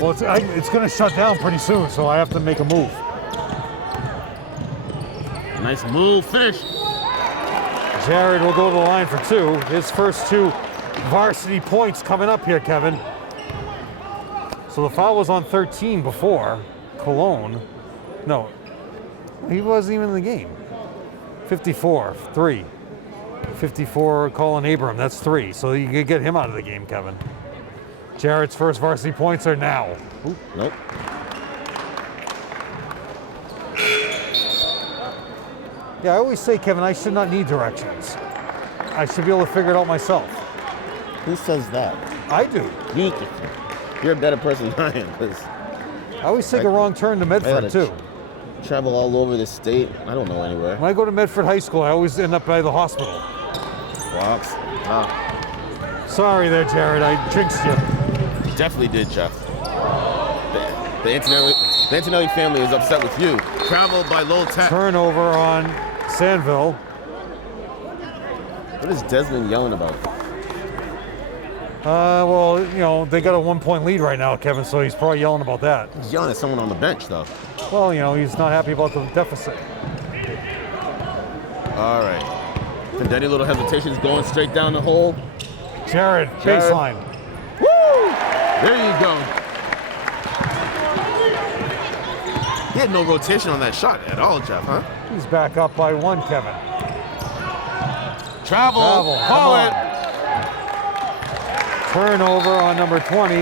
Well, it's going to shut down pretty soon, so I have to make a move. Nice move, finish. Jared will go to the line for 2. His first 2 varsity points coming up here, Kevin. So the foul was on 13 before. Cologne. No, he wasn't even in the game. 54, 3. 54, Colin Abram, that's 3. So you can get him out of the game, Kevin. Jared's first varsity points are now. Ooh, nope. Yeah, I always say, Kevin, I should not need directions. I should be able to figure it out myself. Who says that? I do. You're a better person than I am, because I always take a wrong turn to Medford, too. Travel all over the state. I don't know anywhere. When I go to Medford High School, I always end up by the hospital. Rocks. Sorry there, Jared. I jinxed you. Definitely did, Jeff. The Antonelli family is upset with you. Travel by Lowell Tech. Turnover on Sandville. What is Desmond yelling about? Well, you know, they got a 1-point lead right now, Kevin, so he's probably yelling about that. He's yelling at someone on the bench, though. Well, you know, he's not happy about the deficit. All right. Pendetti, little hesitations, going straight down the hole. Jared, baseline. Woo! There you go. He had no rotation on that shot at all, Jeff, huh? He's back up by 1, Kevin. Travel. Come Call on. it. Turnover on number 20.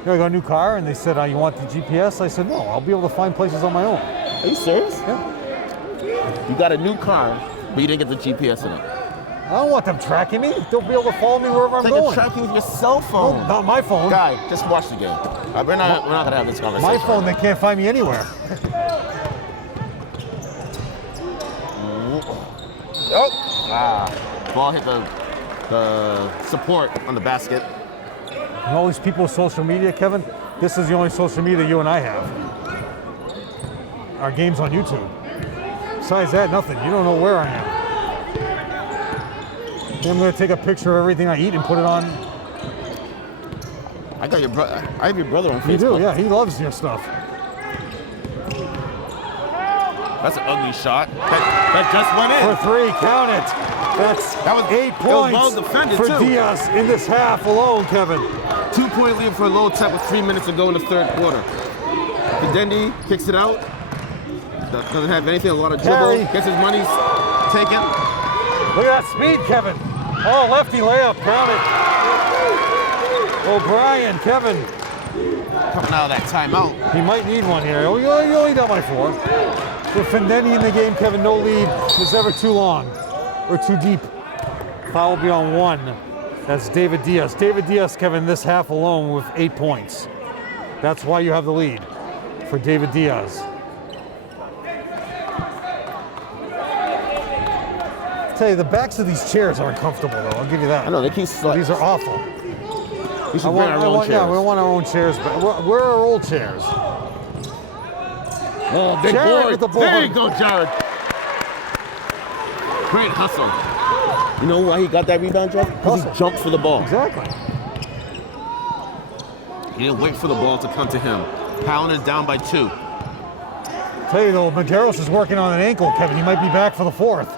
You know, I got a new car, and they said, you want the GPS? I said, no, I'll be able to find places on my own. Are you serious? Yeah. You got a new car, but you didn't get the GPS in it. I don't want them tracking me. They'll be able to follow me wherever I'm They going. can track you with your cell phone. No, not my phone. Guy, just watch the game. We're not gonna have this conversation. My phone, they can't find me anywhere. Ball hit the support on the basket. And all these people with social media, Kevin, this is the only social media you and I have. Our game's on YouTube. Besides that, nothing. You don't know where I am. I'm going to take a picture of everything I eat and put it on. I got your brother. I have your brother on Facebook. You do, yeah. He loves your stuff. That's an ugly shot. That just went in. For 3, count it. That was 8 points well defended, for too. Diaz in this half alone, Kevin. 2-point lead for Lowell Tech with 3 minutes to go in the third quarter. Pendetti kicks it out. Doesn't have anything, a lot of dribble. Harry. Gets his money taken. Look at that speed, Kevin. Oh, lefty layup, count it. O'Brien, Kevin. Coming out of that timeout. He might need one here. Oh, you only got my 4. With Pendetti in the game, Kevin, no lead is ever too long or too deep. Foul will be on 1. That's David Diaz. David Diaz, Kevin, this half alone with 8 points. That's why you have the lead for David Diaz. I tell you, the backs of these chairs aren't comfortable, though. I'll give you that. I know, they keep These are awful. We should bring our own chairs. Yeah, we want our own chairs, but where are our old chairs? Oh, big Jared board. with the board. There you go, Jared. Great hustle. You know why he got that rebound, Jeff? Because he jumped for the ball. Exactly. He didn't wait for the ball to come to him. Highlanders down by 2. Tell you though, Medeiros is working on an ankle, Kevin. He might be back for the 4th.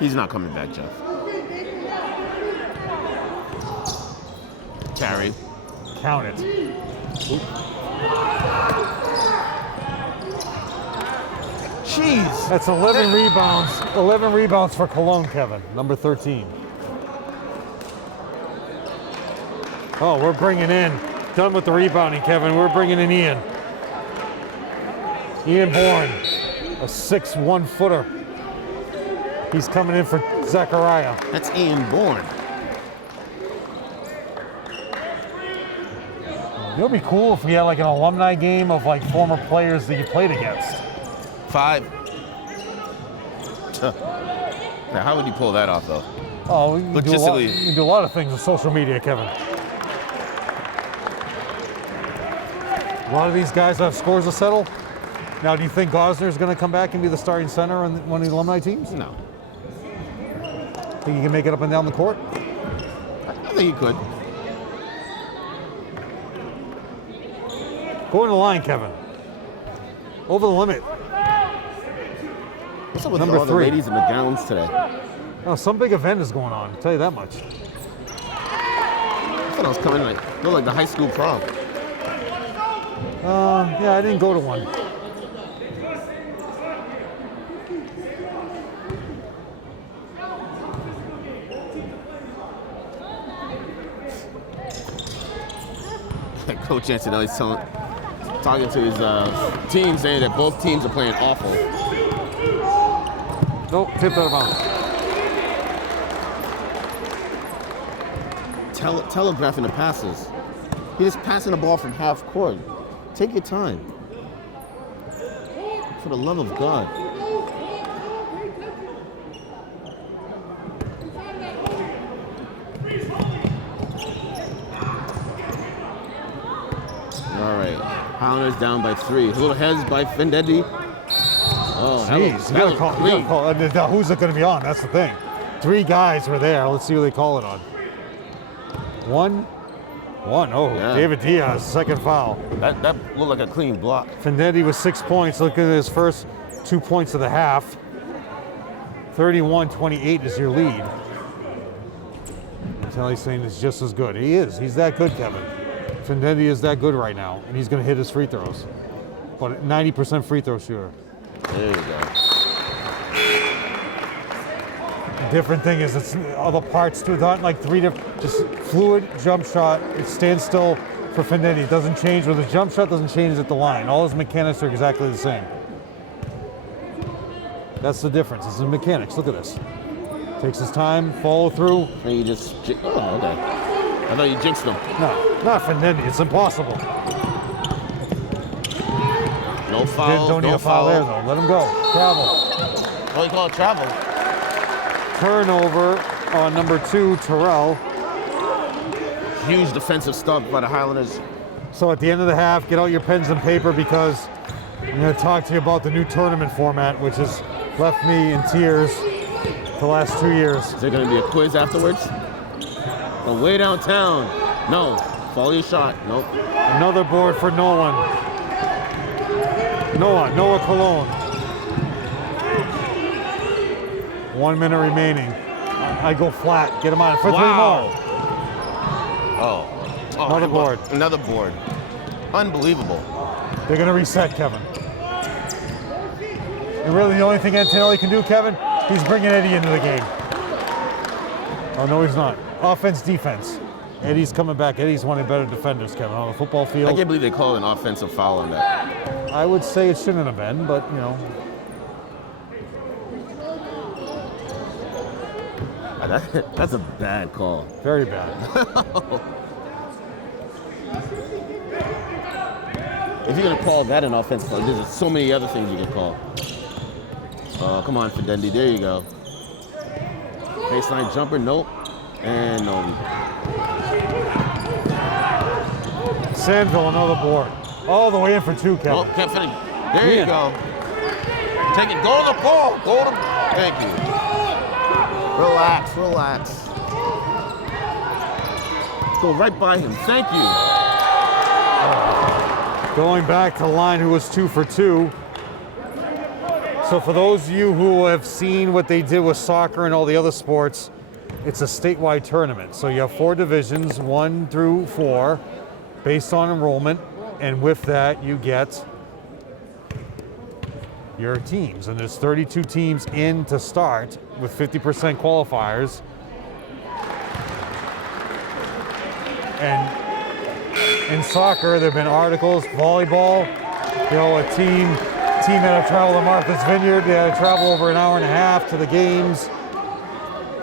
He's not coming back, Jeff. Carry. Count it. Jeez. That's 11 rebounds. 11 rebounds for Cologne, Kevin. Number 13. Oh, we're bringing in. Done with the rebounding, Kevin. We're bringing in Ian. Ian Bourne, a 6'1" footer. He's coming in for Zachariah. That's Ian Bourne. It would be cool if we had like an alumni game of like former players that you played against. 5. Now, how would you pull that off, though? Oh, you can Logistically. do a lot of things with social media, Kevin. A lot of these guys have scores to settle. Now, do you think Gosner's going to come back and be the starting center on one of the alumni teams? No. Think he can make it up and down the court? I think you could. Go in the line, Kevin. Over the limit. What's up with Number all the 3. ladies in the gowns today? Oh, some big event is going on, I'll tell you that much. I thought I was coming like the high school prom. Yeah, I didn't go to one. Coach Antonelli's talking to his team, saying that both teams are playing awful. Nope, tipped out of bounds. Telegraphing the passes. He's just passing the ball from half court. Take your time. For the love of God. All right. Highlanders down by 3. Little heads by Fendetti. Oh, Jeez, you gotta call. Now, who's it going to be on? That's the thing. 3 guys were there. Let's see who they call it on. 1. Oh, Yeah. David Diaz, second foul. That looked like a clean block. Fendetti with 6 points. Look at his first 2 points of the half. 31-28 is your lead. Telly's saying it's just as good. He is. He's that good, Kevin. Fendetti is that good right now, and he's going to hit his free throws. But 90% free throw shooter. There you go. Different thing is it's all the parts to it, not like 3 different, just fluid jump shot. It stands still for Fendetti. It doesn't change with the jump shot, doesn't change at the line. All his mechanics are exactly the same. That's the difference. It's the mechanics. Look at this. Takes his time, follow through. And you just, oh, okay. I thought you jinxed him. No, not Fendetti. It's impossible. No foul. Don't need no a foul there though. Let him go. Travel. What do you call it? Travel. Turnover on number 2, Terrell. Huge defensive stop by the Highlanders. So at the end of the half, get out your pens and paper because I'm going to talk to you about the new tournament format, which has left me in tears the last 2 years. Is there going to be a quiz afterwards? Oh, way downtown. No. Follow your shot. Nope. Another board for Noah Cologne. 1 minute remaining. I go flat. Get him on for 3 more. Oh. Another board. Another board. Unbelievable. They're going to reset, Kevin. And really the only thing Antonelli can do, Kevin, he's bringing Eddie into the game. Oh, no, he's not. Offense, defense. Eddie's coming back. Eddie's one of the better defenders, Kevin, on the football field. I can't believe they called an offensive foul on that. I would say it shouldn't have been, but, you know. That's a bad call. Very bad. If you're going to call that an offensive foul, there's so many other things you can call. Oh, come on, Fendetti. There you go. Baseline jumper, nope. And no. Somerville, another board. All the way in for 2, Kevin. Oh, can't finish. There you go. Take it. Go to the ball. Go to. Thank you. Relax. Go right by him. Thank you. Going back to the line who was 2 for 2. So for those of you who have seen what they did with soccer and all the other sports, it's a statewide tournament. So you have 4 divisions, 1 through 4, based on enrollment. And with that, you get your teams. And there's 32 teams in to start with 50% qualifiers. And in soccer, there have been articles, volleyball, you know, a team had to travel to Martha's Vineyard. They had to travel over an hour and a half to the games.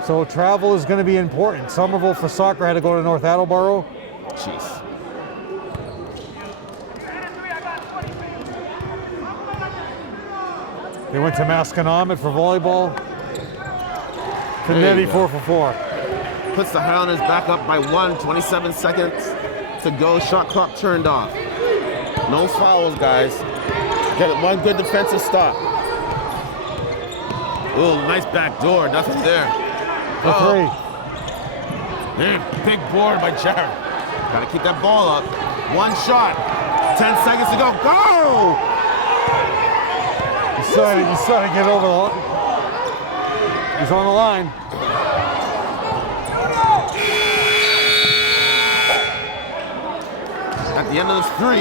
So travel is going to be important. Somerville for soccer had to go to North Attleboro. Jeez. They went to Masconomet for volleyball. There you Finetti go. 4 for 4. Puts the Highlanders back up by 1, 27 seconds to go. Shot clock turned off. No fouls, guys. Get one good defensive stop. Ooh, nice back door. Nothing there. For 3. Big board by Jared. Gotta keep that ball up. One shot. 10 seconds to go. Go! You saw it get over the line. He's on the line. At the end of this 3,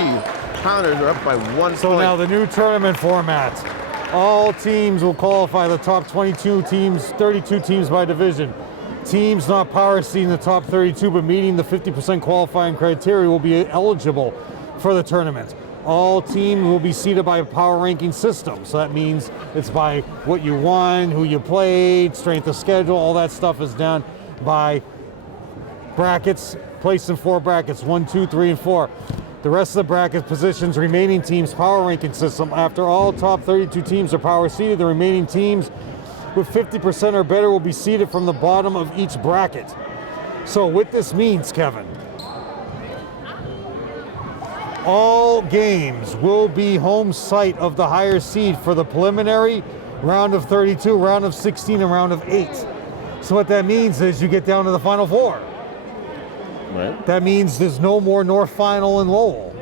Highlanders are up by 1 So point. now the new tournament format. All teams will qualify, the top 22 teams, 32 teams by division. Teams not power seeding the top 32 but meeting the 50% qualifying criteria will be eligible for the tournament. All teams will be seeded by a power ranking system. So that means it's by what you won, who you played, strength of schedule, all that stuff is done by brackets, placed in 4 brackets, 1, 2, 3, and 4. The rest of the bracket positions, remaining teams, power ranking system. After all top 32 teams are power seeded, the remaining teams with 50% or better will be seeded from the bottom of each bracket. So what this means, Kevin, all games will be home site of the higher seed for the preliminary, round of 32, round of 16, and round of 8. So what that means is you get down to the Final 4. Right. That means there's no more North Final in Lowell.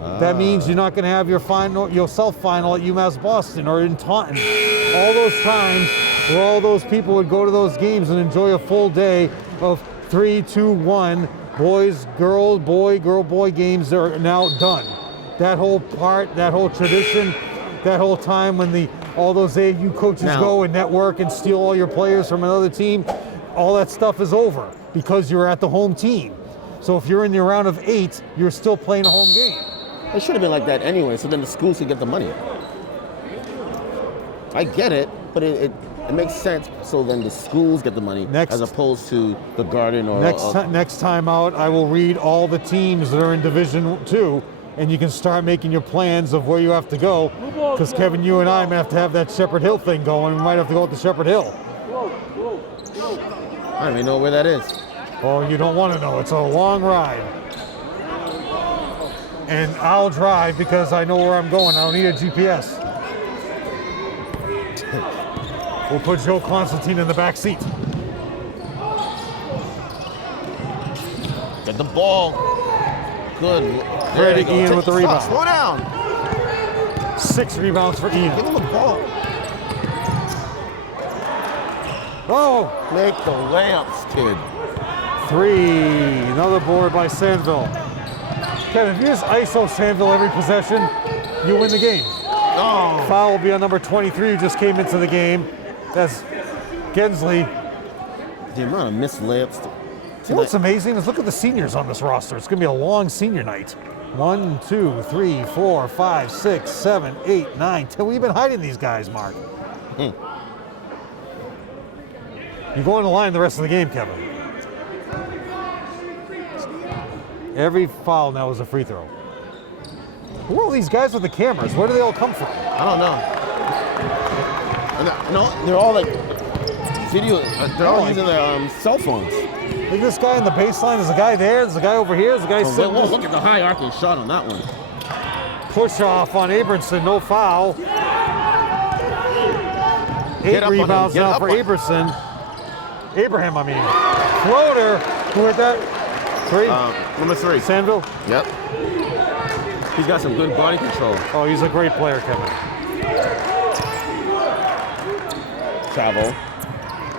That means you're not going to have your self-final at UMass Boston or in Taunton. All those times where all those people would go to those games and enjoy a full day of 3, 2, 1, boys, girls, boy, girl, boy games are now done. That whole part, that whole tradition, that whole time when all those AU coaches go and network and steal all your players from another team, all that stuff is over because you're at the home team. So if you're in the round of 8, you're still playing a home game. It should have been like that anyway, so then the schools could get the money. I get it, but it makes sense. So then the schools get the money as opposed to the Garden or next time out, I will read all the teams that are in Division 2, and you can start making your plans of where you have to go. Because Kevin, you and I might have to have that Shepherd Hill thing going. We might have to go to Shepherd Hill. I don't even know where that is. Oh, you don't want to know. It's a long ride. And I'll drive because I know where I'm going. I don't need a GPS. We'll put Joe Constantine in the back seat. Get the ball. Good. Ready, Ian with the rebound. Slow down. 6 rebounds for Ian. Give him the ball. Oh! Make the layups, kid. 3. Another board by Sandville. Kevin, if you just ISO Sandville every possession, you win the game. Oh. Foul will be on number 23 who just came into the game. That's Gensley. The amount of missed layups. You know what's amazing is look at the seniors on this roster. It's going to be a long senior night. 1, 2, 3, 4, 5, 6, 7, 8, 9, 10. We've been hiding these guys, Mark. You go on the line the rest of the game, Kevin. Every foul now is a free throw. Who are all these guys with the cameras? Where do they all come from? I don't know. No, they're all like video. They're all using their cell phones. Look at this guy in the baseline. There's a guy there. There's a guy over here. There's a guy sitting. Whoa, look at the high arcing shot on that one. Push off on Abramson. No foul. 8 rebounds now for Abraham, I mean. Floater. Who hit that? 3? Number 3. Sandville? Yep. He's got some good body control. Oh, he's a great player, Kevin. Travel.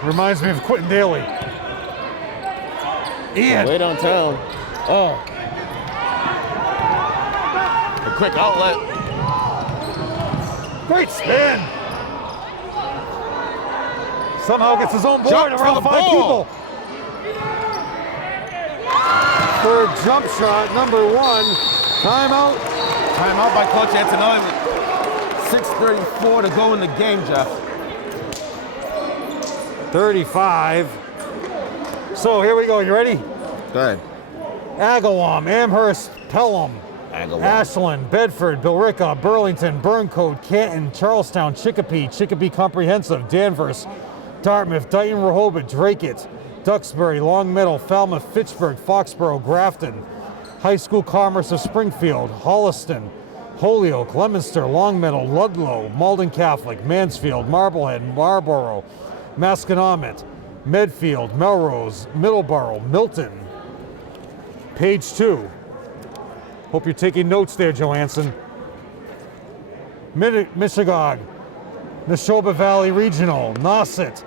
Reminds me of Quentin Daly. Ian. Way downtown. Oh. A quick outlet. Great spin. Somehow gets his own board around 5 people. For a jump shot, number 1. Timeout. Timeout by Coach Antonelli. 6:34 to go in the game, Jeff. 35. So here we go. You ready? Go ahead. Agawam, Amherst, Pelham. Agawam. Ashland, Bedford, Billerica, Burlington, Burncoat, Canton, Charlestown, Chicopee Comprehensive, Danvers, Dartmouth, Dayton, Rehoboth, Dracut, Duxbury, Longmeadow, Falmouth, Fitchburg, Foxborough, Grafton, High School Commerce of Springfield, Holliston, Holyoke, Leominster, Longmeadow, Ludlow, Malden Catholic, Mansfield, Marblehead, Marlborough, Masconomet, Medfield, Melrose, Middleborough, Milton. Page 2. Hope you're taking notes there, Johansson. Michigan, Neshoba Valley Regional, Nauset,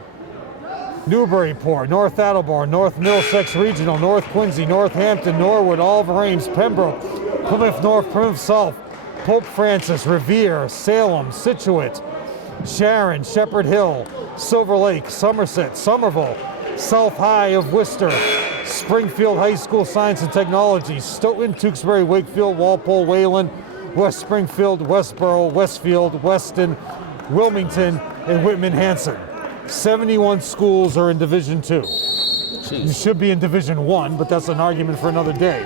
Newburyport, North Attleboro, North Middlesex Regional, North Quincy, Northampton, Norwood, Oliver Ames, Pembroke, Plymouth North, Plymouth South, Pope Francis, Revere, Salem, Situate, Sharon, Shepherd Hill, Silver Lake, Somerset, Somerville, South High of Worcester, Springfield High School Science and Technology, Stoughton, Tewksbury, Wakefield, Walpole, Wayland, West Springfield, Westboro, Westfield, Weston, Wilmington, and Whitman-Hanson. 71 schools are in Division 2. Jeez. You should be in Division 1, but that's an argument for another day.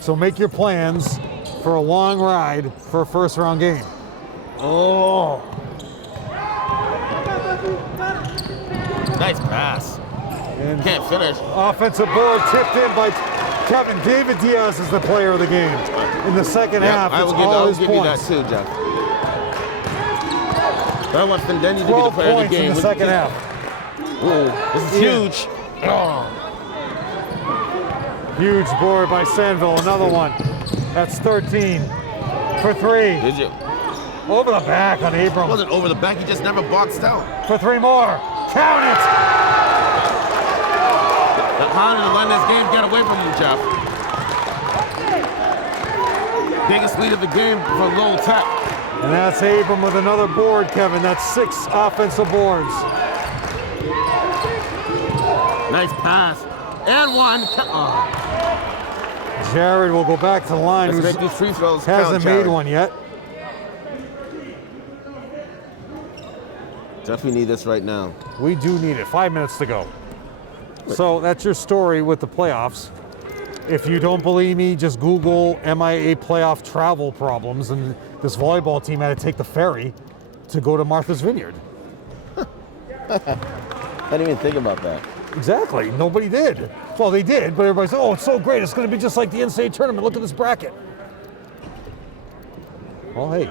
So make your plans for a long ride for a first round game. Oh. Nice pass. And Can't finish. offensive board tipped in by Kevin. David Diaz is the player of the game. In the second half, I it's will all give his you that points. too, Jeff. But I want Findenny to be the 12 player of the points game. in the second half. Ooh, this is Yeah. huge. Oh. Huge board by Sandville, another one. That's 13 for 3. Did you? Over the back on It Abram. wasn't over the back. He just never boxed out. For 3 more. Count it! The Highlanders letting this game get away from you, Jeff. Biggest lead of the game for Lowell Tech. And that's Abram with another board, Kevin. That's 6 offensive boards. Nice pass. And one. Oh. Jared will go back to the line, Let's who make these free throws hasn't count, made Jared. one yet. Definitely need this right now. We do need it. 5 minutes to go. So that's your story with the playoffs. If you don't believe me, just Google MIAA playoff travel problems, and this volleyball team had to take the ferry to go to Martha's Vineyard. I didn't even think about that. Exactly. Nobody did. Well, they did, but everybody said, oh, it's so great. It's going to be just like the NCAA tournament. Look at this bracket. Well, hey,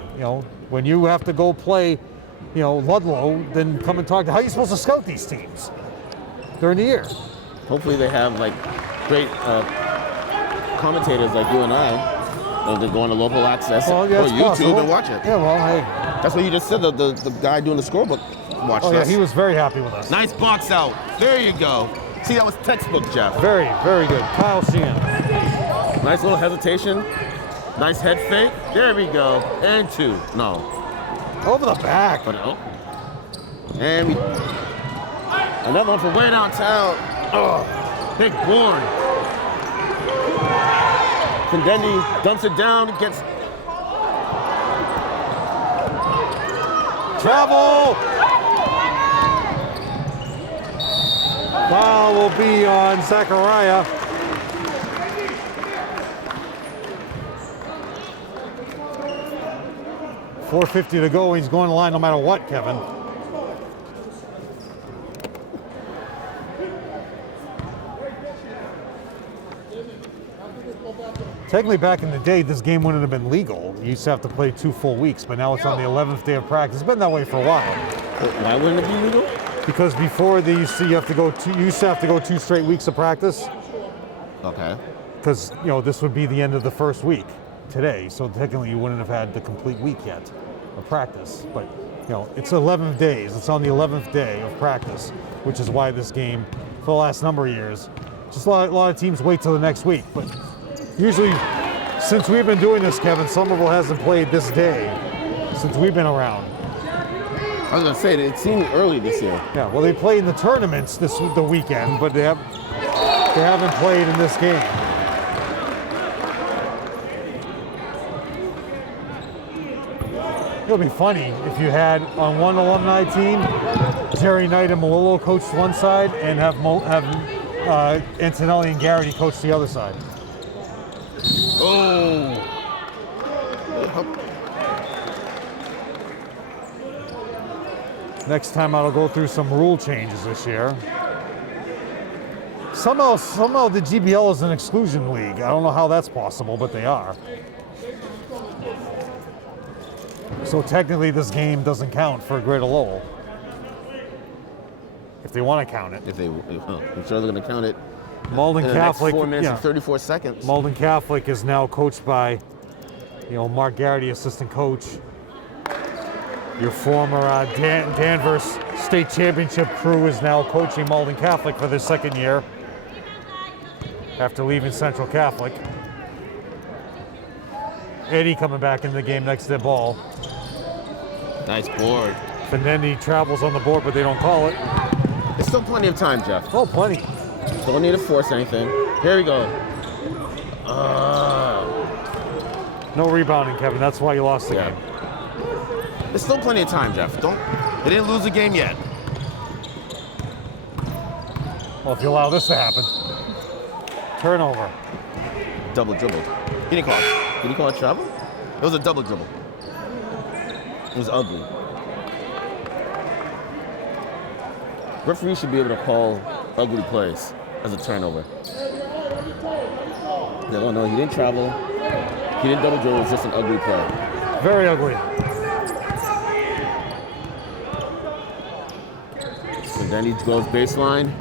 when you have to go play, Ludlow, then come and talk to how are you supposed to scout these teams during the year? Hopefully they have like great commentators like you and I. They're going to local access Well, yeah, or it's YouTube possible. and watch it. Yeah, well, hey. That's what you just said. The guy doing the scorebook watched Oh, yeah, us. he was very happy with us. Nice box out. There you go. See, that was textbook, Jeff. Very, very good. Kyle Sheehan. Nice little hesitation. Nice head fake. There we go. And 2. No. Over the back. But oh. And we another one from way downtown. Oh, big board. Findenny dumps it down, gets Travel! Foul will be on Zachariah. .450 to go. He's going to line no matter what, Kevin. Technically, back in the day, this game wouldn't have been legal. You used to have to play 2 full weeks, but now it's on the 11th day of practice. It's been that way for a while. Why wouldn't it be legal? Because before they used to have to go 2 straight weeks of practice. Okay. Because this would be the end of the first week today, so technically you wouldn't have had the complete week yet of practice. But it's 11 days. It's on the 11th day of practice, which is why this game, for the last number of years, just a lot of teams wait till the next week. But usually, since we've been doing this, Kevin, Somerville hasn't played this day since we've been around. I was gonna say it seemed early this year. Yeah, well, they play in the tournaments the weekend, but they haven't played in this game. It would be funny if you had on one alumni team, Jerry Knight and Malillo coached one side, and have Antonelli and Garrity coach the other side. Oh. Next time I'll go through some rule changes this year. Somehow the GBL is an exclusion league. I don't know how that's possible, but they are. So technically this game doesn't count for Greater Lowell. If they want to count it. I'm sure they're going to count it. Malden in Catholic, the next 4 minutes and 34 seconds. Malden Catholic is now coached by, Mark Garrity, assistant coach. Your former Danvers State Championship crew is now coaching Malden Catholic for their second year after leaving Central Catholic. Eddie coming back into the game next to the ball. Nice board. Findendi travels on the board, but they don't call it. There's still plenty of time, Jeff. Oh, plenty. Don't need to force anything. Here we go. No rebounding, Kevin. That's why you lost the game. There's still plenty of time, Jeff. They didn't lose the game yet. Well, if you allow this to happen. Turnover. Double dribbled. He didn't call it. Did he call it travel? It was a double dribble. It was ugly. Referee should be able to call ugly plays as a turnover. Oh no, he didn't travel. He didn't double dribble. It was just an ugly play. Very ugly. And then he goes baseline.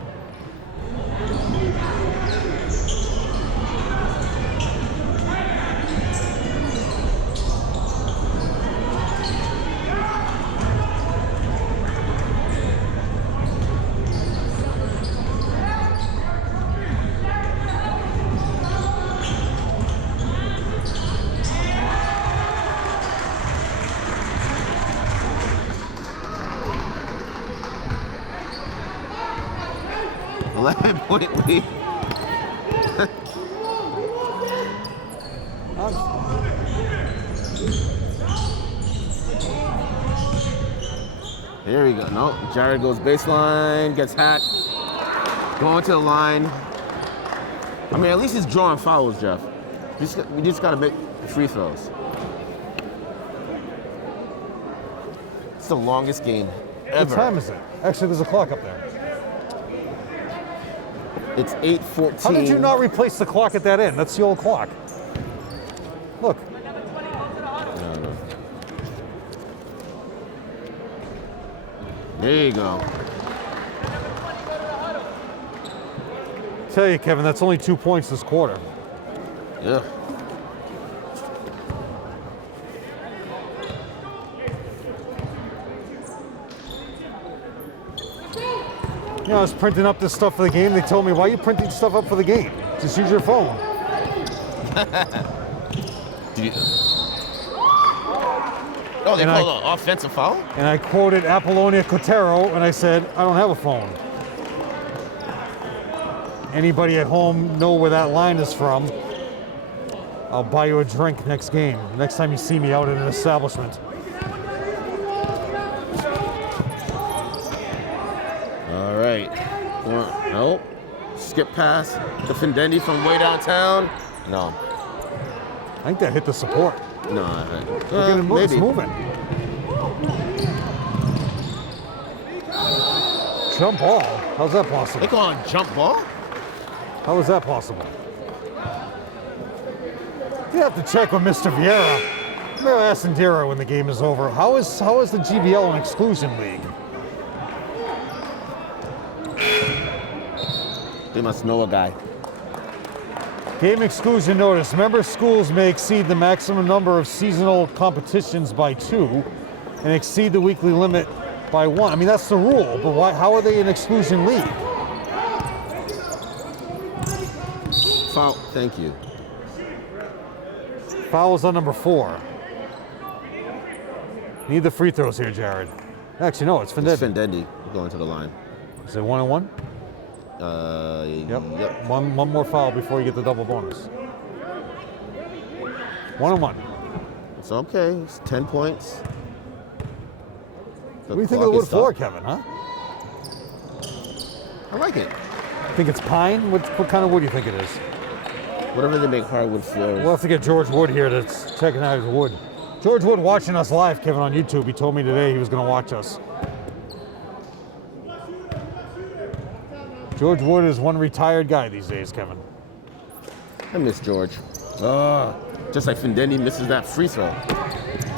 Wait. Here we go. No, Jared goes baseline, gets hacked, going to the line. I mean, at least he's drawing fouls, Jeff. We just got to make free throws. It's the longest game ever. What time is it? Actually, there's a clock up there. It's 8:14. How did you not replace the clock at that end? That's the old clock. Look. No. There you go. Tell you, Kevin, that's only 2 points this quarter. Yeah. I was printing up this stuff for the game. They told me, why are you printing stuff up for the game? Just use your phone. Oh, they called an offensive foul? And I quoted Apollonia Cotero, and I said, I don't have a phone. Anybody at home know where that line is from? I'll buy you a drink next game. Next time you see me out in an establishment. All right. Nope. Skip pass to Findendi from way downtown. No. I think that hit the support. No. Look at him, it's moving. Jump ball? How's that possible? They call it jump ball? How is that possible? You have to check with Mr. Vieira. I'm going to ask Indira when the game is over. How is the GBL an exclusion league? They must know a guy. Game exclusion notice. Member schools may exceed the maximum number of seasonal competitions by 2 and exceed the weekly limit by 1. I mean, that's the rule, but why? How are they an exclusion league? Foul. Thank you. Foul is on number 4. Need the free throws here, Jared. Actually, no, it's Findendi. It's Findendi going to the line. Is it 1-1? Yep. One more foul before you get the double bonus. 1-1. It's okay. It's 10 points. What do you think of the wood floor, Kevin, huh? I like it. Think it's pine? What kind of wood do you think it is? Whatever they make hardwood floors. We'll have to get George Wood here to check out his wood. George Wood watching us live, Kevin, on YouTube. He told me today he was going to watch us. George Wood is one retired guy these days, Kevin. I miss George. Just like Findendi misses that free throw.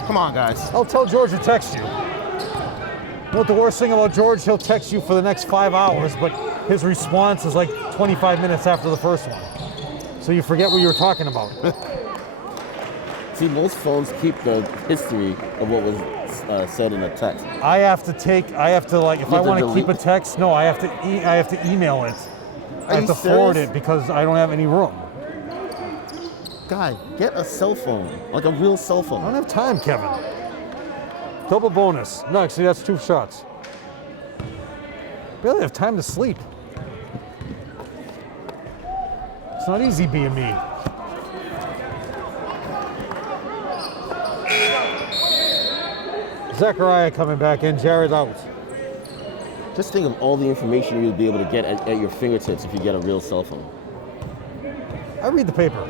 Come on, guys. I'll tell George to text you. You know what the worst thing about George? He'll text you for the next 5 hours, but his response is like 25 minutes after the first one. So you forget what you were talking about. See, most phones keep the history of what was said in a text. I have to like, if I want to keep a text, no, I have to email it. I have to forward it because I don't have any room. Guy, get a cell phone, like a real cell phone. I don't have time, Kevin. Double bonus. No, actually, that's 2 shots. Barely have time to sleep. It's not easy being me. Zachariah coming back in, Jared out. Just think of all the information you'd be able to get at your fingertips if you get a real cell phone. I read the paper.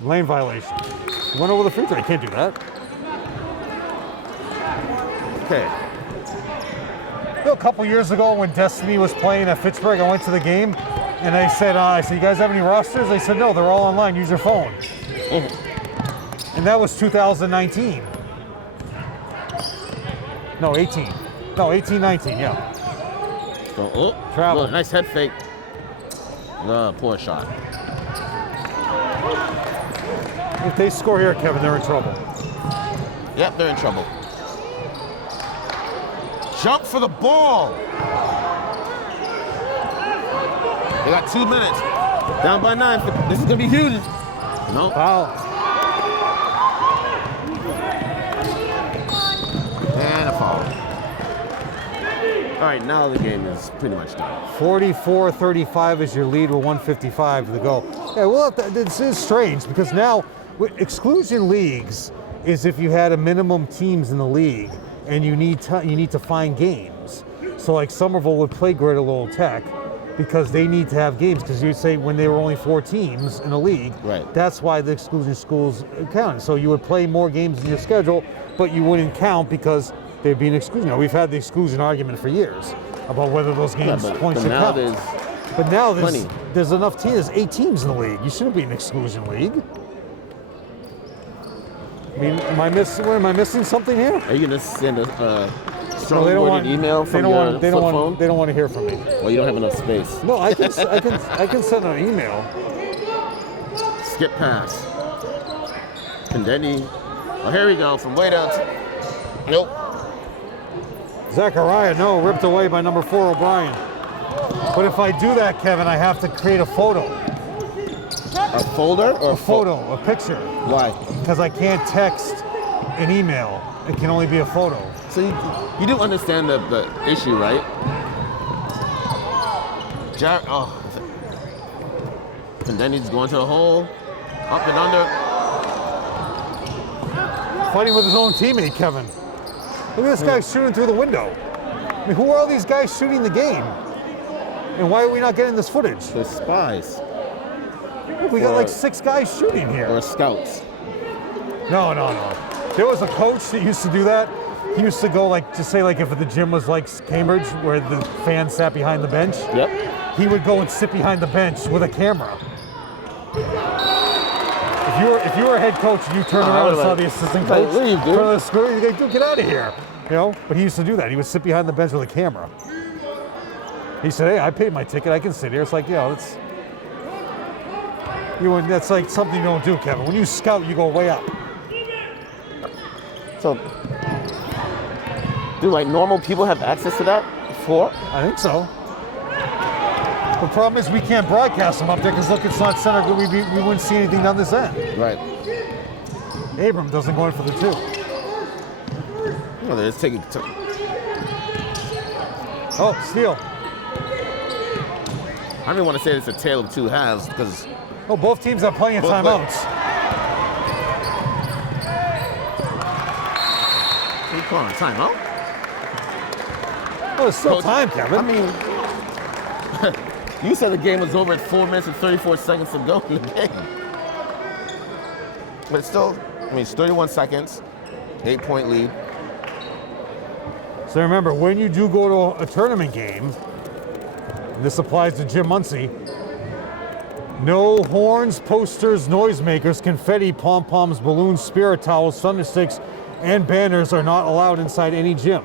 Lane violation. You went over the free throw. You can't do that. Okay. You know, a couple years ago when Destiny was playing at Fitchburg, I went to the game and I said, you guys have any rosters? They said, no, they're all online. Use your phone. And that was 2019. No, 18. No, 18, 19, yeah. So, Travel. Look, nice head fake. Poor shot. If they score here, Kevin, they're in trouble. Yep, they're in trouble. Jump for the ball. They got 2 minutes. Down by 9. This is going to be huge. No. Foul. And a foul. All right, now the game is pretty much done. 44-35 is your lead with 1:55 to go. Yeah, well, this is strange because now exclusion leagues is if you had a minimum teams in the league and you need to find games. So like Somerville would play Greater Lowell Tech because they need to have games because you say when they were only 4 teams in a league, right. That's why the exclusion schools count. So you would play more games in your schedule, but you wouldn't count because they'd be an exclusion. Now, we've had the exclusion argument for years about whether those games points should count. But now there's enough teams. There's 8 teams in the league. You shouldn't be an exclusion league. I mean, am I missing something here? Are you gonna send a strong-worded email from your flip phone? They don't want to hear from me. Well, you don't have enough space. No, I can send an email. Skip pass. Findendi. Oh, here we go from way down. Nope. Zachariah, no, ripped away by number 4 O'Brien. But if I do that, Kevin, I have to create a photo. A folder or a photo, a picture. Why? Because I can't text an email. It can only be a photo. So you do understand the issue, right? And then he's going to the hole, up and under. Fighting with his own teammate, Kevin. Look at this guy shooting through the window. I mean, who are all these guys shooting the game? And why are we not getting this footage? They're spies. Look, we got like 6 guys shooting here. Or scouts. No. There was a coach that used to do that. He used to go just say if the gym was like Cambridge, where the fans sat behind the bench. Yep. He would go and sit behind the bench with a camera. If you were a head coach and you turned around and saw the assistant coach leave, dude. turn on the screen, you'd go, get out of here. You know? But he used to do that. He would sit behind the bench with a camera. He said, hey, I paid my ticket. I can sit here. It's like, that's like something you don't do, Kevin. When you scout, you go way up. So, do normal people have access to that before? I think so. The problem is we can't broadcast them up there because look, it's not center. We wouldn't see anything on this end. Right. Abram doesn't go in for the 2. No, they're just taking. Oh, steal. I don't even want to say it's a tale of 2 halves because. Oh, both teams have plenty of timeouts. What are you calling timeout? Oh, there's still Coach, time, Kevin. I mean, you said the game was over at 4 minutes and 34 seconds to go in the game. But still, I mean, it's 31 seconds, 8-point lead. So remember, when you do go to a tournament game, and this applies to Jim Muncie, no horns, posters, noisemakers, confetti, pom-poms, balloons, spirit towels, thundersticks, and banners are not allowed inside any gym.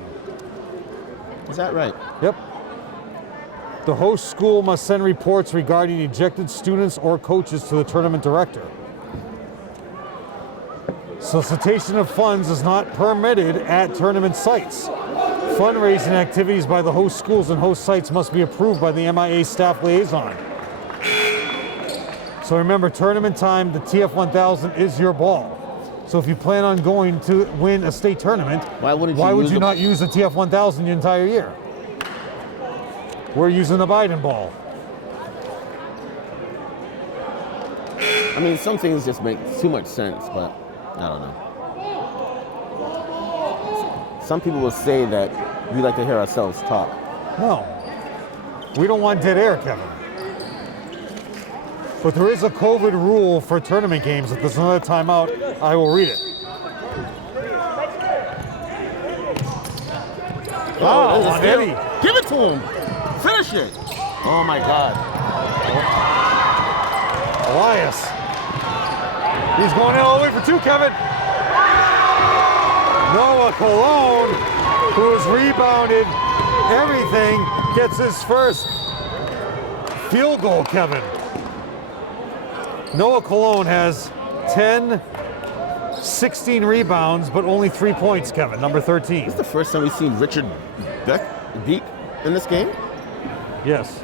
Is that right? Yep. The host school must send reports regarding ejected students or coaches to the tournament director. Solicitation of funds is not permitted at tournament sites. Fundraising activities by the host schools and host sites must be approved by the MIAA staff liaison. So remember, tournament time, the TF1000 is your ball. So if you plan on going to win a state tournament, why would you not use the TF1000 the entire year? We're using the Biden ball. I mean, some things just make too much sense, but I don't know. Some people will say that we like to hear ourselves talk. No. We don't want dead air, Kevin. But there is a COVID rule for tournament games. If there's another timeout, I will read it. Oh, on Eddie. Give it to him. Finish it. Oh my God. Elias. He's going all the way for two, Kevin. Noah Colon, who has rebounded everything, gets his first field goal, Kevin. Noah Colon has 16 rebounds, but only 3 points, Kevin, number 13. This is the first time we've seen Richard Beek in this game? Yes.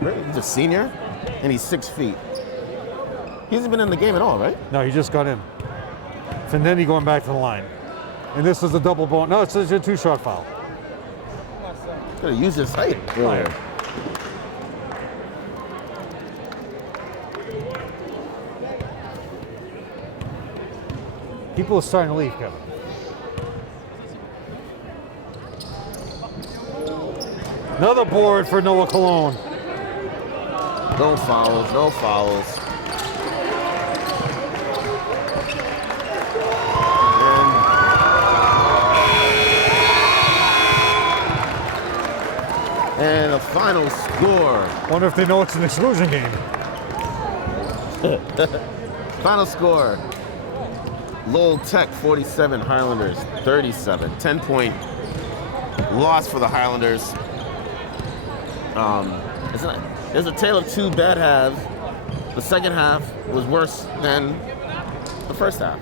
He's a senior, and he's 6 feet. He hasn't been in the game at all, right? No, he just got in. Findetti going back to the line. And this is a double ball. No, it's a 2-shot foul. Gotta use his height earlier. People are starting to leave, Kevin. Another board for Noah Colon. No fouls, no fouls. And the final score. Wonder if they know it's an exclusion game. Final score. Lowell Tech 47, Highlanders 37. 10-point loss for the Highlanders. There's a tale of two bad halves. The second half was worse than the first half.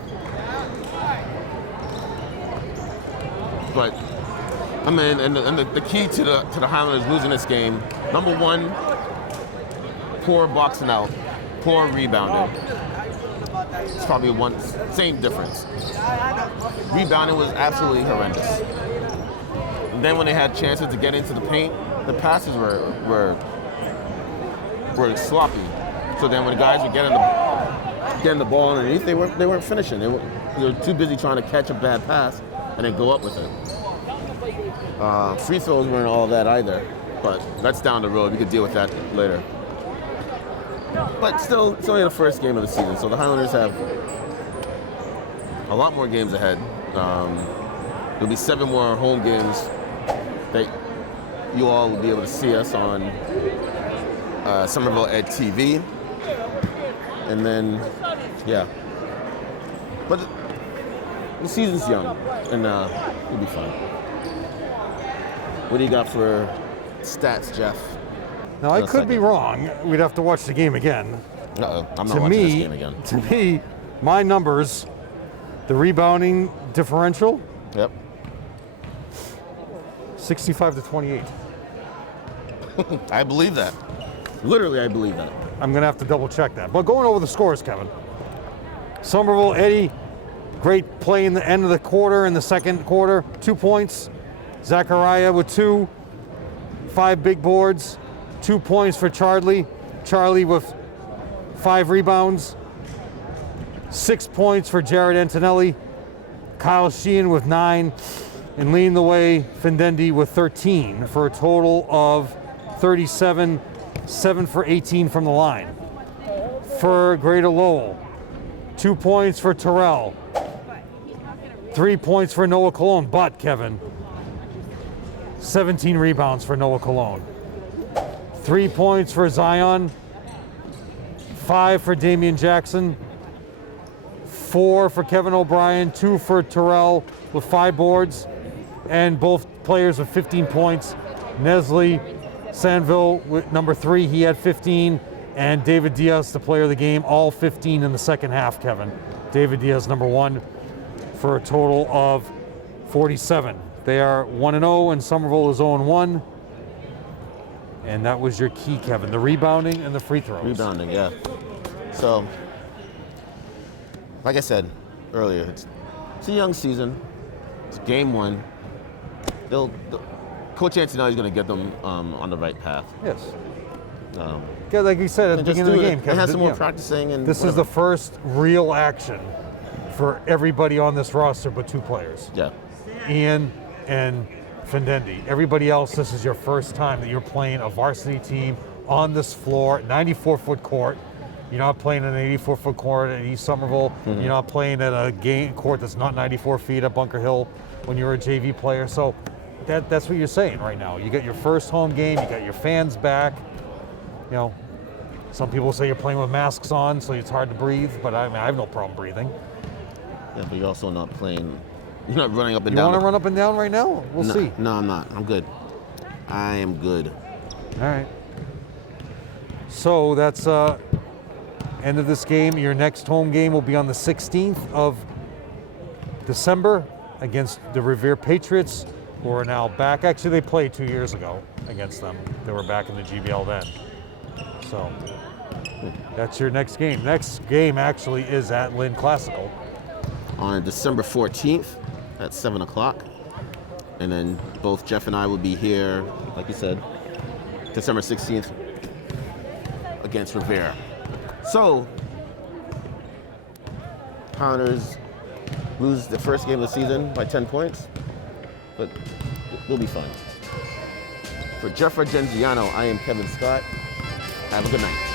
But I mean, and the key to the Highlanders losing this game, number one, poor boxing out, poor rebounding. It's probably same difference. Rebounding was absolutely horrendous. And then when they had chances to get into the paint, the passes were sloppy. So then when the guys were getting the ball underneath, they weren't finishing. They were too busy trying to catch a bad pass and then go up with it. Free throws weren't all that either, but that's down the road. We could deal with that later. But still, it's only the first game of the season, so the Highlanders have a lot more games ahead. There'll be 7 more home games that you all will be able to see us on Somerville Ed TV. And then, yeah. But the season's young, and it'll be fun. What do you got for stats, Jeff? Now, I could be wrong. We'd have to watch the game again. Uh-oh, I'm not watching this game again. To me, my numbers, the rebounding differential, Yep. 65-28. I believe that. Literally, I believe that. I'm going to have to double check that. But going over the scores, Kevin. Somerville, Eddie, great play in the end of the quarter, in the second quarter, 2 points. Zachariah with 2, 5 big boards, 2 points for Charlie. Charlie with 5 rebounds, 6 points for Jared Antonelli. Kyle Sheehan with 9. And leading the way, Findendi with 13 for a total of 37, 7 for 18 from the line. For Greater Lowell, 2 points for Terrell, 3 points for Noah Cologne, but Kevin, 17 rebounds for Noah Cologne. 3 points for Zion, 5 for Damian Jackson, 4 for Kevin O'Brien, 2 for Terrell with 5 boards, and both players with 15 points. Nestle Sandville with number 3, he had 15, and David Diaz, the player of the game, all 15 in the second half, Kevin. David Diaz, number 1, for a total of 47. They are 1-0, and Somerville is 0-1. And that was your key, Kevin, the rebounding and the free throws. Rebounding, yeah. So, like I said earlier, it's a young season. It's game 1. Coach Antonelli is going to get them on the right path. Yes. Yeah, like you said at the beginning of the game, Kevin. And have some more practicing. And this is the first real action for everybody on this roster but 2 players. Yeah. Ian and Findendi. Everybody else, this is your first time that you're playing a varsity team on this floor, 94-foot court. You're not playing an 84-foot court at East Somerville. You're not playing at a game court that's not 94 feet at Bunker Hill when you were a JV player. So that's what you're saying right now. You got your first home game. You got your fans back. You know, some people say you're playing with masks on, so it's hard to breathe. But I mean, I have no problem breathing. Yeah, but you're also not playing. You're not running up and You down. want to run up and down right now? We'll see. No, I'm not. I'm good. I am good. All right. So that's end of this game. Your next home game will be on the 16th of December against the Revere Patriots, who are now back. Actually, they played 2 years ago against them. They were back in the GBL then. So that's your next game. Next game actually is at Lynn Classical. On December 14th at 7 o'clock. And then both Jeff and I will be here, like you said, December 16th against Revere. So, Highlanders lose the first game of the season by 10 points, but we'll be fine. For Jeff Argenziano, I am Kevin Scott. Have a good night.